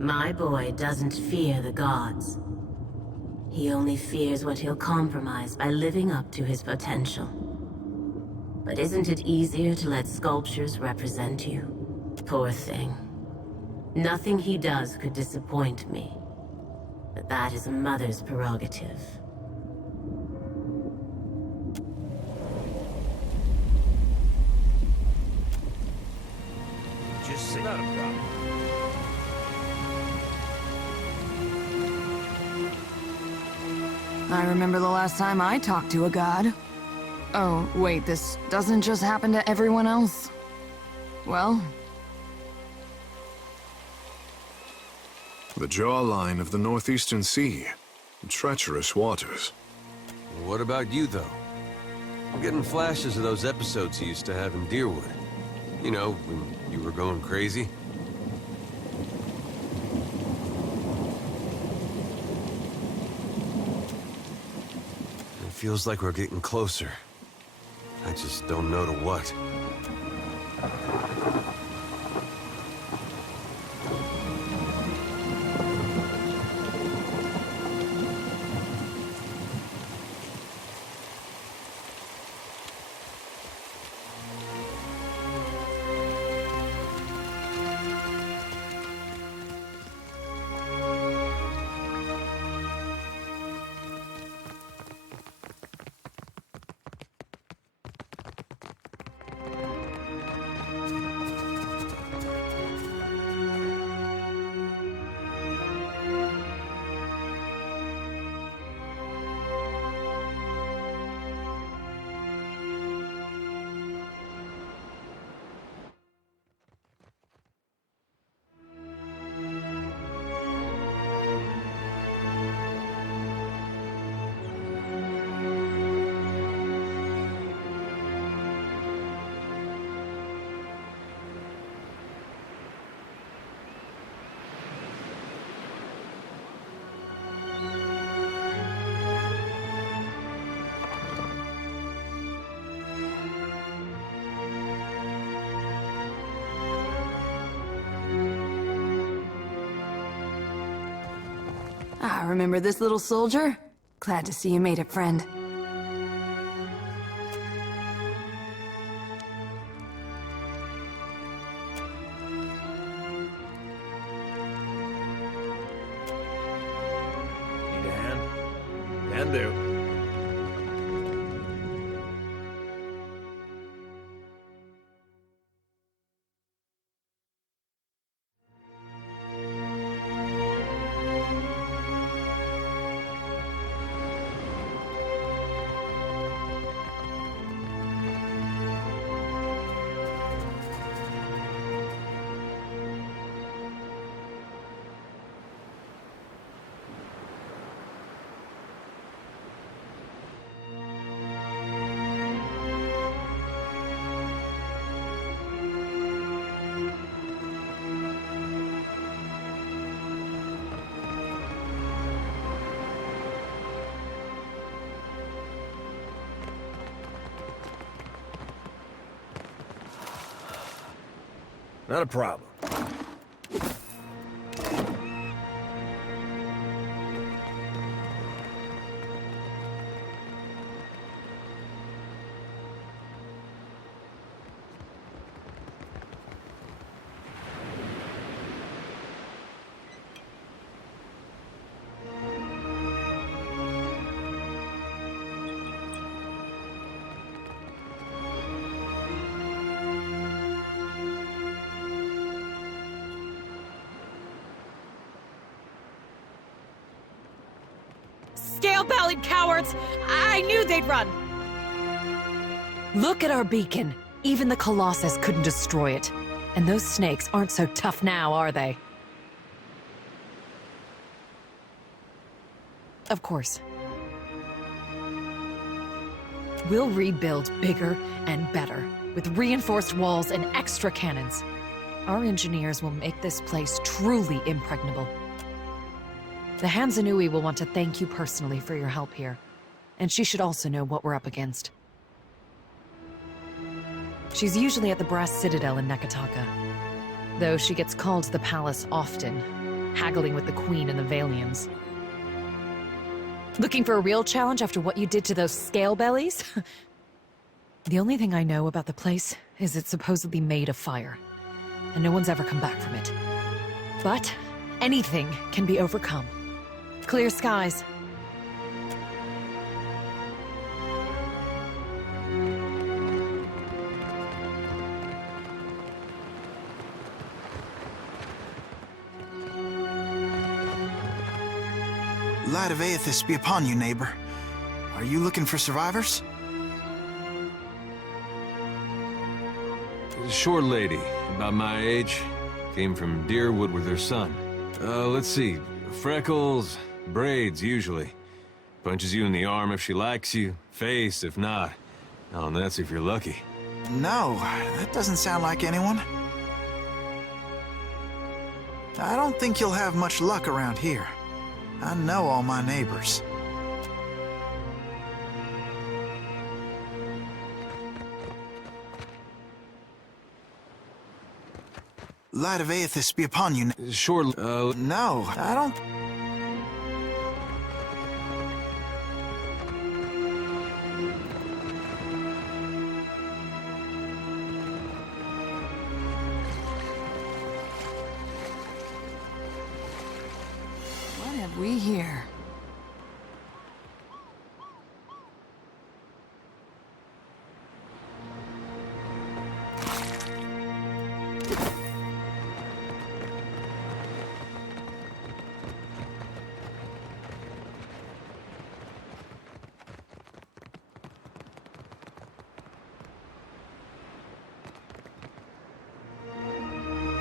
My boy doesn't fear the gods. He only fears what he'll compromise by living up to his potential. But isn't it easier to let sculptures represent you? Poor thing. Nothing he does could disappoint me. But that is a mother's prerogative. Just say not a problem. I remember the last time I talked to a god. Oh, wait, this doesn't just happen to everyone else? Well... The jawline of the Northeastern Sea. Treacherous waters. What about you, though? I'm getting flashes of those episodes you used to have in Deerwood. You know, when you were going crazy. It feels like we're getting closer. I just don't know to what. Ah, remember this little soldier? Glad to see you made it, friend. Need a hand? Can do. Not a problem. Scale-bellied cowards! I knew they'd run! Look at our beacon. Even the Colossus couldn't destroy it. And those snakes aren't so tough now, are they? Of course. We'll rebuild bigger and better, with reinforced walls and extra cannons. Our engineers will make this place truly impregnable. The Hansanui will want to thank you personally for your help here, and she should also know what we're up against. She's usually at the Brass Citadel in Nekataka, though she gets called to the palace often, haggling with the Queen and the Valians. Looking for a real challenge after what you did to those scale bellies? The only thing I know about the place is it's supposedly made of fire. and no one's ever come back from it. But anything can be overcome. Clear skies. Light of Aethys be upon you, neighbor. Are you looking for survivors? A short lady, about my age, came from Deerwood with her son. Let's see, freckles, braids usually. Punches you in the arm if she likes you, face if not. Oh, and that's if you're lucky. No, that doesn't sound like anyone. I don't think you'll have much luck around here. I know all my neighbors. Light of Aethys be upon you. Short, No, I don't... What have we here?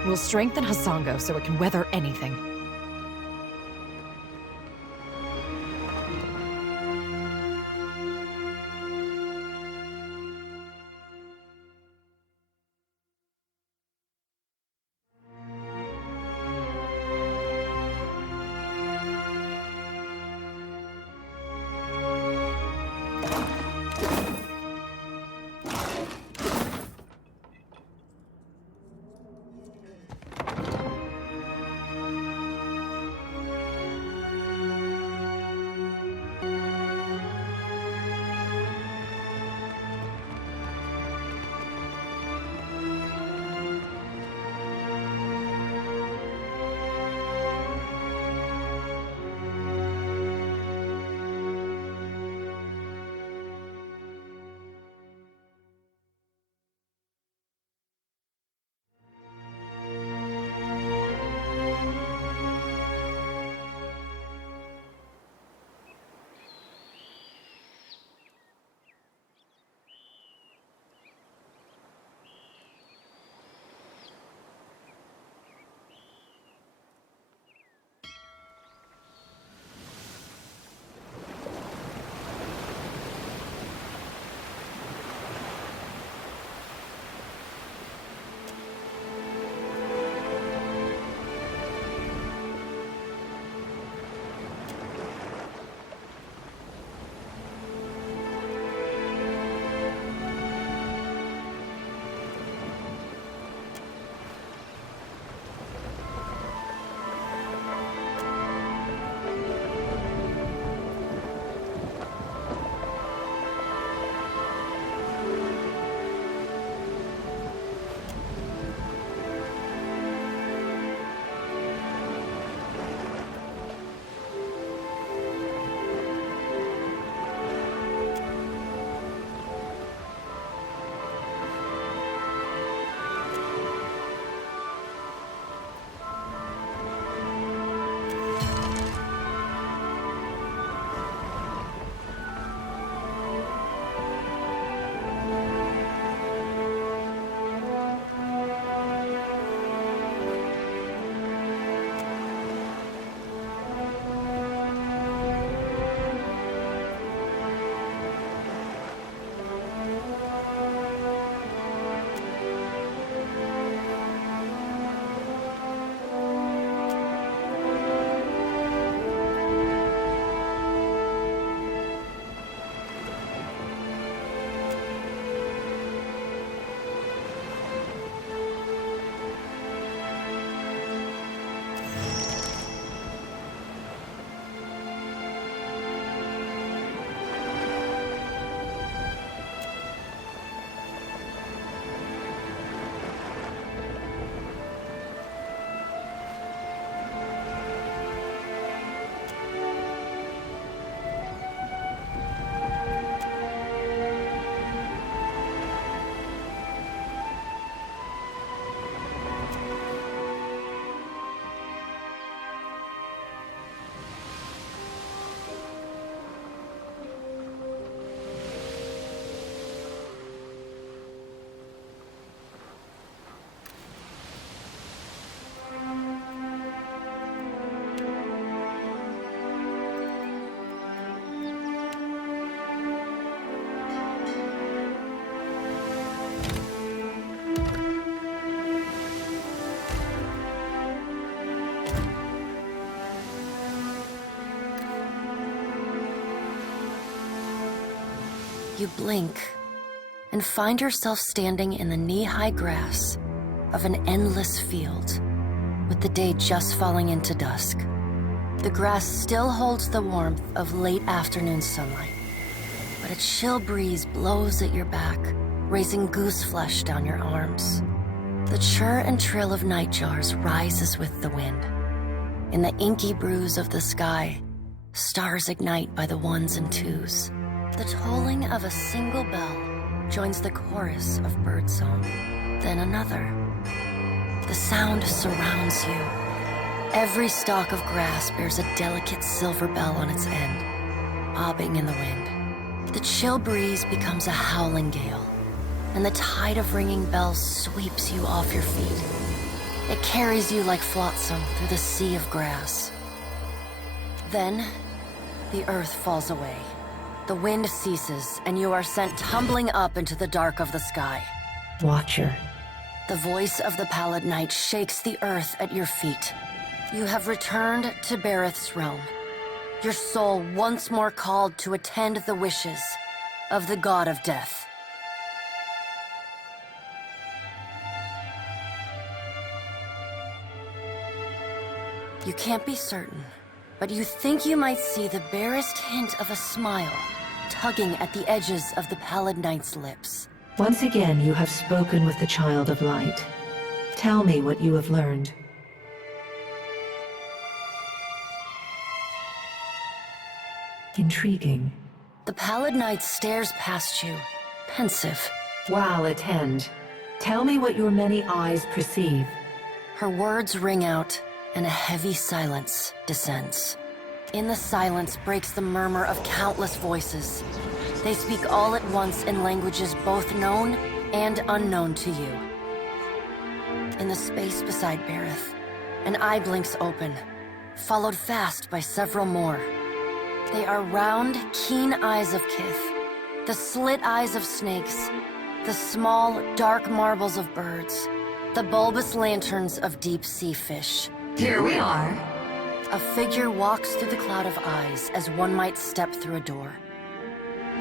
We'll strengthen Hassango so it can weather anything. You blink and find yourself standing in the knee-high grass of an endless field, with the day just falling into dusk. The grass still holds the warmth of late afternoon sunlight, but a chill breeze blows at your back, raising goose flesh down your arms. The chirr and trill of nightjars rises with the wind. In the inky bruise of the sky, stars ignite by the ones and twos. The tolling of a single bell joins the chorus of birdsong, then another. The sound surrounds you. Every stalk of grass bears a delicate silver bell on its end, bobbing in the wind. The chill breeze becomes a howling gale, and the tide of ringing bells sweeps you off your feet. It carries you like flotsam through the sea of grass. Then, the earth falls away. The wind ceases, and you are sent tumbling up into the dark of the sky. Watcher. The voice of the Pallid Knight shakes the earth at your feet. You have returned to Bareth's realm, your soul once more called to attend the wishes of the God of Death. You can't be certain, but you think you might see the barest hint of a smile tugging at the edges of the Pallid Knight's lips. Once again, you have spoken with the Child of Light. Tell me what you have learned. Intriguing. The Pallid Knight stares past you, pensive. While attend. Tell me what your many eyes perceive. Her words ring out, and a heavy silence descends. In the silence breaks the murmur of countless voices. They speak all at once in languages both known and unknown to you. In the space beside Bareth, an eye blinks open, followed fast by several more. They are round, keen eyes of Kith, the slit eyes of snakes, the small, dark marbles of birds, the bulbous lanterns of deep-sea fish. Here we are. A figure walks through the cloud of eyes as one might step through a door.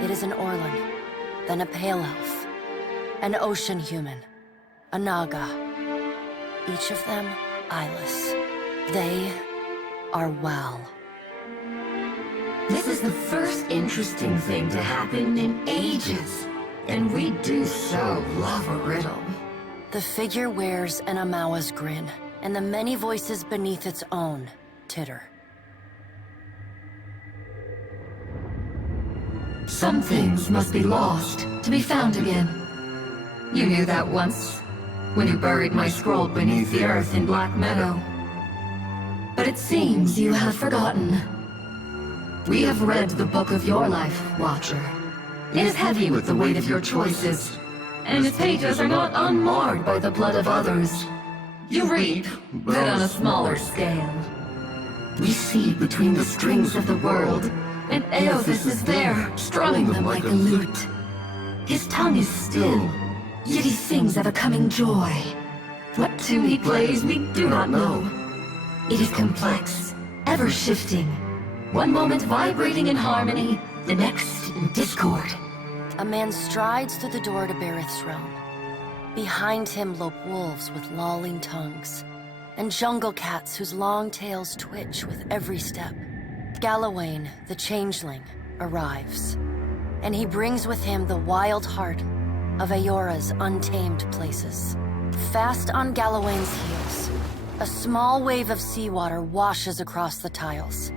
It is an Orlan, then a pale elf, an ocean human, a Naga. Each of them eyeless. They are Wal. This is the first interesting thing to happen in ages, and we do so love a riddle. The figure wears an Amawa's grin, and the many voices beneath its own titter. Some things must be lost to be found again. You knew that once, when you buried my scroll beneath the earth in Black Meadow. But it seems you have forgotten. We have read the book of your life, Watcher. It is heavy with the weight of your choices, and its pages are not unmarred by the blood of others. You read, but on a smaller scale. We see between the strings of the world, and Eothas is there, strumming them like a lute. His tongue is still, yet he sings of a coming joy. What tune he plays, we do not know. It is complex, ever-shifting. One moment vibrating in harmony, the next in discord. A man strides through the door to Bareth's realm. Behind him lope wolves with lolling tongues, and jungle cats whose long tails twitch with every step. Galawain, the changeling, arrives, and he brings with him the wild heart of Aora's untamed places. Fast on Galawain's heels, a small wave of seawater washes across the tiles.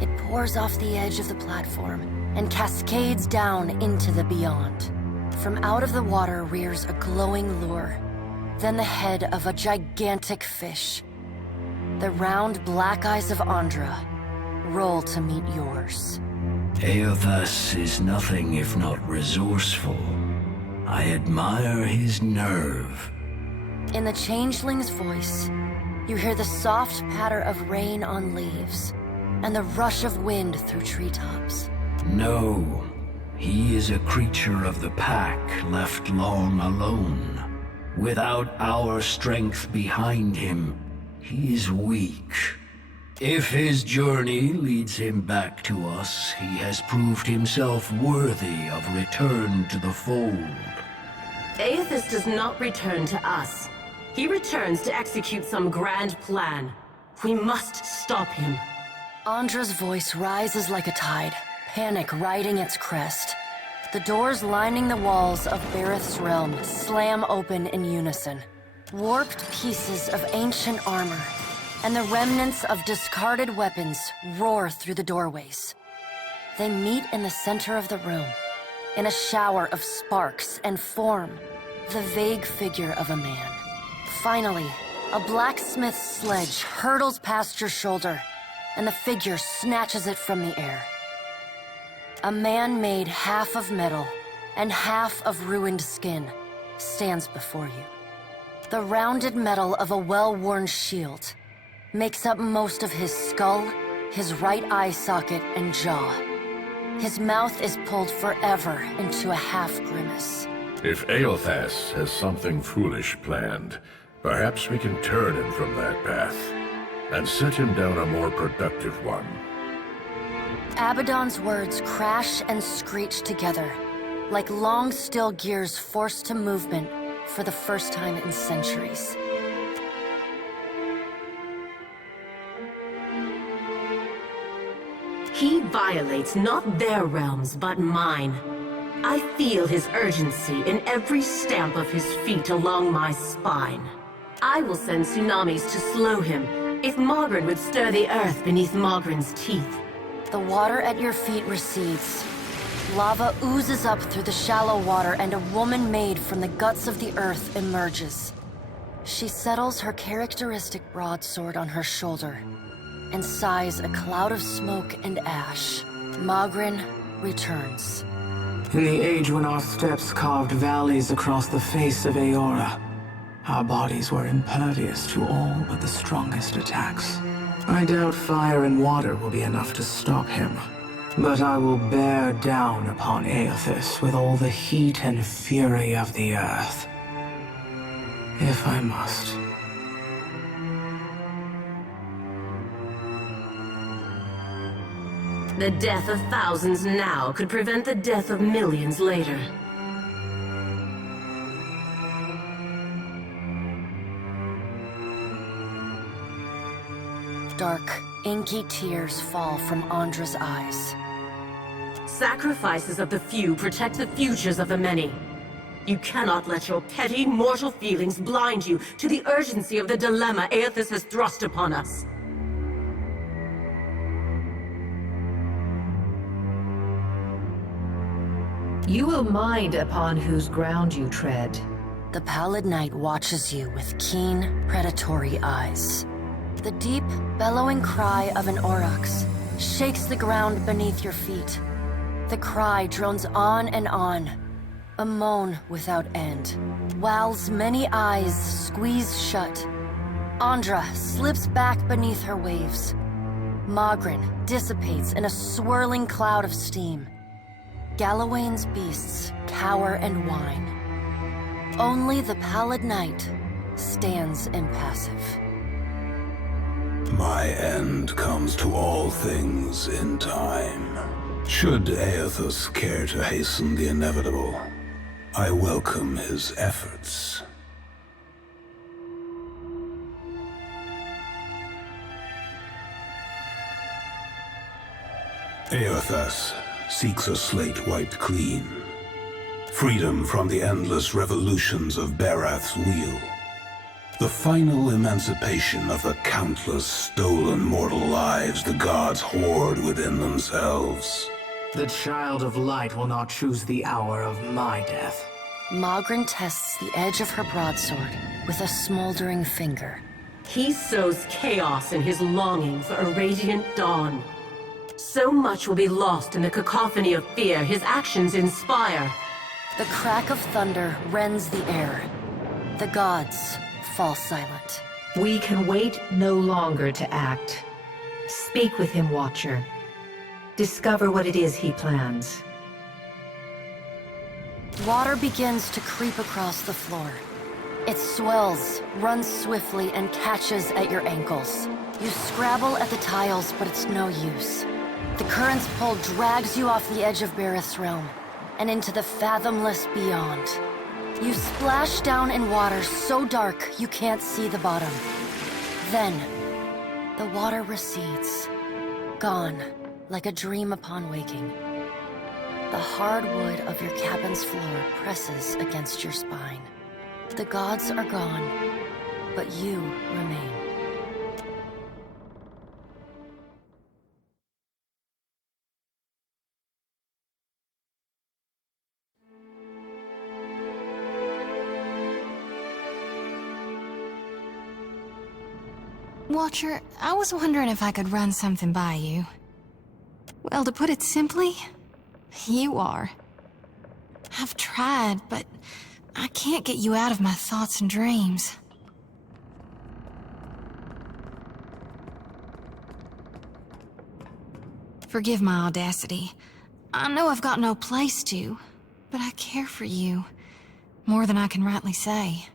It pours off the edge of the platform and cascades down into the beyond. From out of the water rears a glowing lure, then the head of a gigantic fish. The round black eyes of Andra roll to meet yours. Eothas is nothing if not resourceful. I admire his nerve. In the changeling's voice, you hear the soft patter of rain on leaves and the rush of wind through treetops. No, he is a creature of the pack left long alone. Without our strength behind him, he is weak. If his journey leads him back to us, he has proved himself worthy of return to the fold. Aethys does not return to us. He returns to execute some grand plan. We must stop him. Andra's voice rises like a tide, panic riding its crest. The doors lining the walls of Bareth's realm slam open in unison. Warped pieces of ancient armor and the remnants of discarded weapons roar through the doorways. They meet in the center of the room, in a shower of sparks and form, the vague figure of a man. Finally, a blacksmith's sledge hurtles past your shoulder, and the figure snatches it from the air. A man made half of metal and half of ruined skin stands before you. The rounded metal of a well-worn shield makes up most of his skull, his right eye socket, and jaw. His mouth is pulled forever into a half-grimace. If Aethys has something foolish planned, perhaps we can turn him from that path and set him down a more productive one. Abaddon's words crash and screech together, like long steel gears forced to movement for the first time in centuries. He violates not their realms, but mine. I feel his urgency in every stamp of his feet along my spine. I will send tsunamis to slow him, if Mogren would stir the earth beneath Mogren's teeth. The water at your feet recedes. Lava oozes up through the shallow water, and a woman made from the guts of the earth emerges. She settles her characteristic broadsword on her shoulder and sighs a cloud of smoke and ash. Mogren returns. In the age when our steps carved valleys across the face of Aora, our bodies were impervious to all but the strongest attacks. I doubt fire and water will be enough to stop him, but I will bear down upon Aethys with all the heat and fury of the earth, if I must. The death of thousands now could prevent the death of millions later. Dark, inky tears fall from Andra's eyes. Sacrifices of the few protect the futures of the many. You cannot let your petty, mortal feelings blind you to the urgency of the dilemma Aethys has thrust upon us. You will mind upon whose ground you tread. The pallid night watches you with keen, predatory eyes. The deep, bellowing cry of an aurochs shakes the ground beneath your feet. The cry drones on and on, a moan without end. Wal's many eyes squeeze shut. Andra slips back beneath her waves. Mogren dissipates in a swirling cloud of steam. Galawain's beasts cower and whine. Only the pallid night stands impassive. My end comes to all things in time. Should Aethys care to hasten the inevitable, I welcome his efforts. Aethys seeks a slate wiped clean. Freedom from the endless revolutions of Barath's wheel. The final emancipation of the countless stolen mortal lives the gods hoard within themselves. The Child of Light will not choose the hour of my death. Mogren tests the edge of her broadsword with a smoldering finger. He sows chaos in his longing for a radiant dawn. So much will be lost in the cacophony of fear his actions inspire. The crack of thunder rends the air. The gods fall silent. We can wait no longer to act. Speak with him, Watcher. Discover what it is he plans. Water begins to creep across the floor. It swells, runs swiftly, and catches at your ankles. You scrabble at the tiles, but it's no use. The current's pull drags you off the edge of Bareth's realm, and into the fathomless beyond. You splash down in water so dark you can't see the bottom. Then, the water recedes, gone, like a dream upon waking. The hard wood of your cabin's floor presses against your spine. The gods are gone, but you remain. Watcher, I was wondering if I could run something by you. Well, to put it simply, you are. I've tried, but I can't get you out of my thoughts and dreams. Forgive my audacity. I know I've got no place to, but I care for you more than I can rightly say.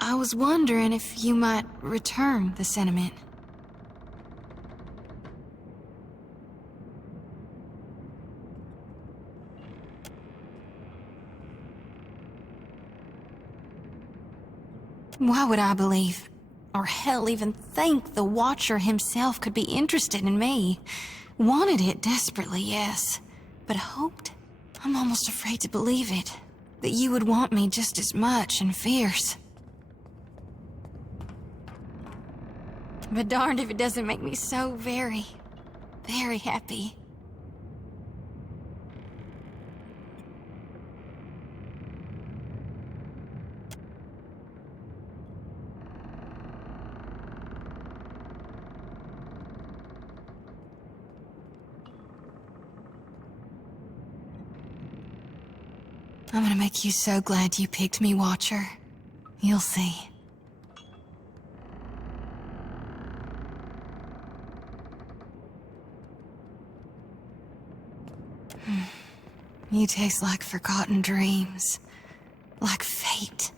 I was wondering if you might return the sentiment. Why would I believe, or hell even think, the Watcher himself could be interested in me? Wanted it desperately, yes, but hoped? I'm almost afraid to believe it, that you would want me just as much and fierce. But darned if it doesn't make me so very, very happy. I'm gonna make you so glad you picked me, Watcher. You'll see. You taste like forgotten dreams. Like fate.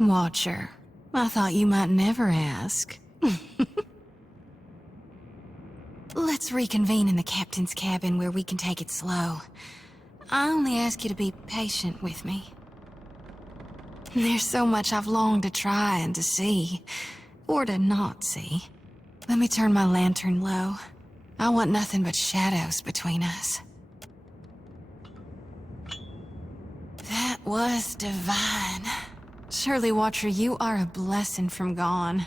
Watcher, I thought you might never ask. Let's reconvene in the captain's cabin where we can take it slow. I only ask you to be patient with me. There's so much I've longed to try and to see. Or to not see. Let me turn my lantern low. I want nothing but shadows between us. That was divine. Surely, Watcher, you are a blessing from gone.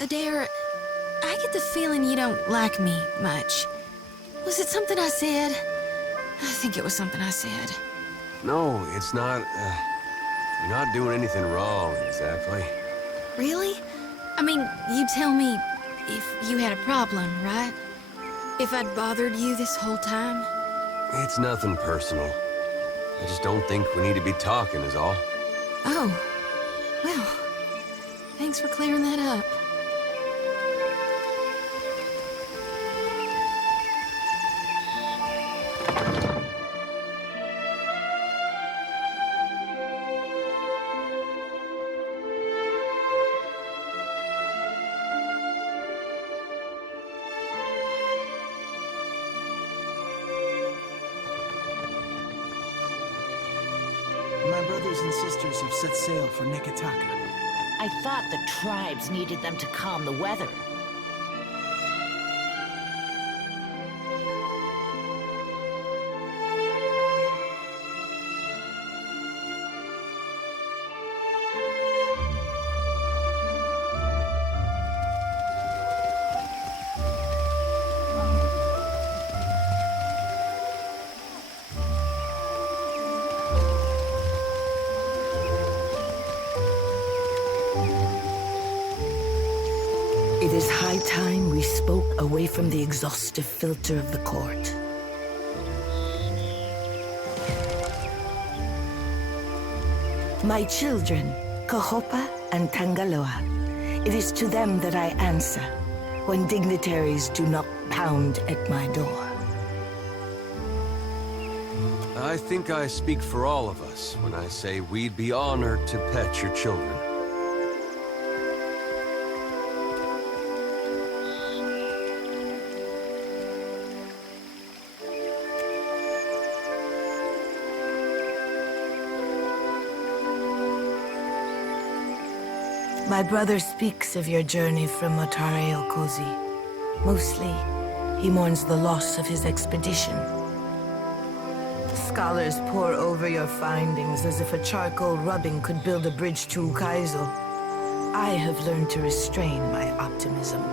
Adair, I get the feeling you don't like me much. Was it something I said? I think it was something I said. No, it's not, you're not doing anything wrong, exactly. Really? I mean, you tell me if you had a problem, right? If I'd bothered you this whole time? It's nothing personal. I just don't think we need to be talking, is all. Oh. Well, thanks for clearing that up. My brothers and sisters have set sail for Neketaka. I thought the tribes needed them to calm the weather. It is high time we spoke away from the exhaustive filter of the court. My children, Kahopa and Tangaloa, it is to them that I answer when dignitaries do not pound at my door. I think I speak for all of us when I say we'd be honored to pet your children. My brother speaks of your journey from Motare Okozi. Mostly, he mourns the loss of his expedition. Scholars pore over your findings as if a charcoal rubbing could build a bridge to Ukaizo. I have learned to restrain my optimism.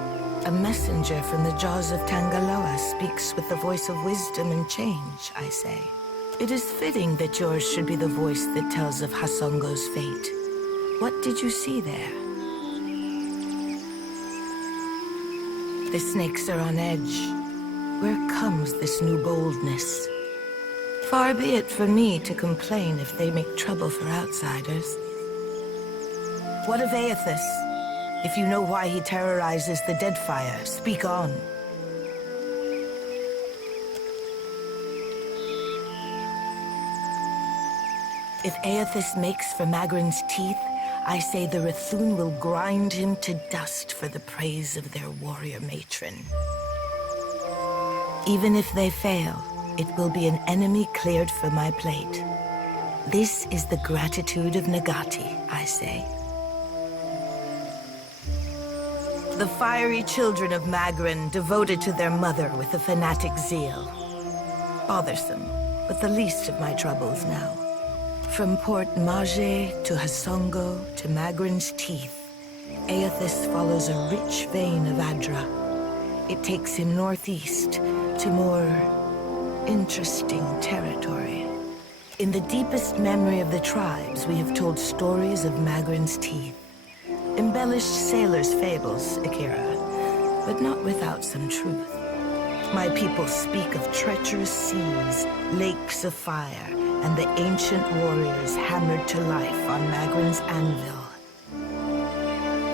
A messenger from the jaws of Tangaloa speaks with the voice of wisdom and change, I say. It is fitting that yours should be the voice that tells of Hasongo's fate. What did you see there? The snakes are on edge. Where comes this new boldness? Far be it from me to complain if they make trouble for outsiders. What of Aethys? If you know why he terrorizes the Deadfire, speak on. If Aethys makes for Magrin's teeth, I say the Rathun will grind him to dust for the praise of their warrior matron. Even if they fail, it will be an enemy cleared for my plate. This is the gratitude of Nagati, I say. The fiery children of Magrin devoted to their mother with a fanatic zeal. Bothersome, but the least of my troubles now. From Port Mage to Hasongo to Magrin's teeth, Aethys follows a rich vein of Adra. It takes him northeast to more interesting territory. In the deepest memory of the tribes, we have told stories of Magrin's teeth. Embellished sailors' fables, Akira, but not without some truth. My people speak of treacherous seas, lakes of fire, and the ancient warriors hammered to life on Magrin's anvil.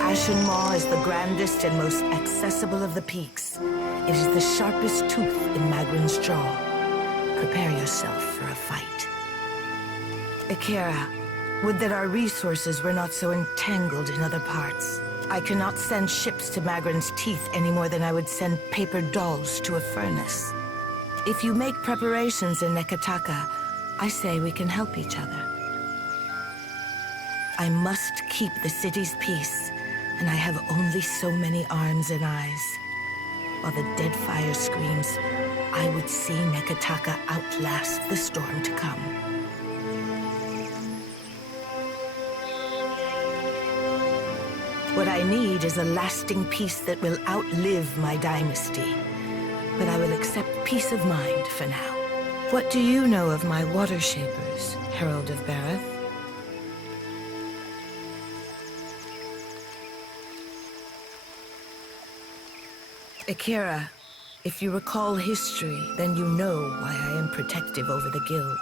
Ashen Maw is the grandest and most accessible of the peaks. It is the sharpest tooth in Magrin's jaw. Prepare yourself for a fight. Akira, would that our resources were not so entangled in other parts. I cannot send ships to Magrin's teeth any more than I would send paper dolls to a furnace. If you make preparations in Neketaka, I say we can help each other. I must keep the city's peace, and I have only so many arms and eyes. While the Deadfire screams, I would see Neketaka outlast the storm to come. What I need is a lasting peace that will outlive my dynasty. But I will accept peace of mind for now. What do you know of my water shapers, Herald of Bareth. Akira, if you recall history, then you know why I am protective over the Guild.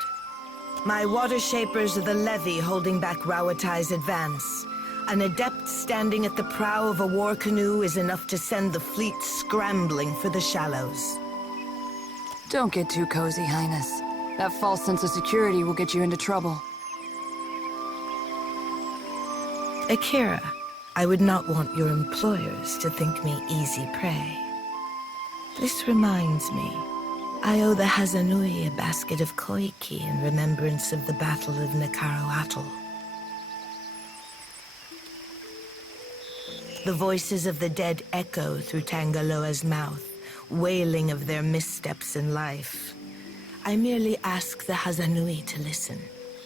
My water shapers are the levy holding back Rauatai's advance. An adept standing at the prow of a war canoe is enough to send the fleet scrambling for the shallows. Don't get too cozy, Highness. That false sense of security will get you into trouble. Akira, I would not want your employers to think me easy prey. This reminds me, I owe the Hazanui a basket of koiki in remembrance of the Battle of Nakaro Atoll. The voices of the dead echo through Tangaloa's mouth, wailing of their missteps in life. I merely ask the Hazanui to listen.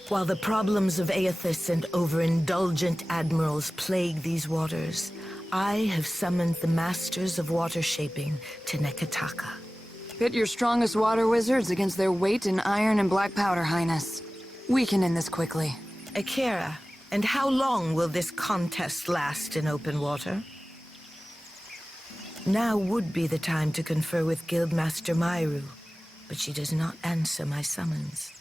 While the problems of Aethys and overindulgent admirals plague these waters, I have summoned the masters of water shaping to Nekataka. Pit your strongest water wizards against their weight in iron and black powder, Highness. We can end this quickly. Akira, and how long will this contest last in open water? Now would be the time to confer with Guildmaster Myru, but she does not answer my summons.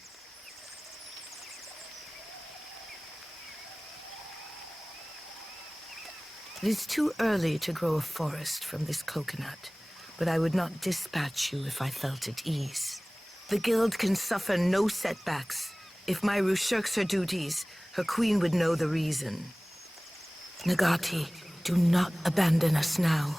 It is too early to grow a forest from this coconut, but I would not dispatch you if I felt at ease. The Guild can suffer no setbacks. If Myru shirks her duties, her queen would know the reason. Nagati, do not abandon us now.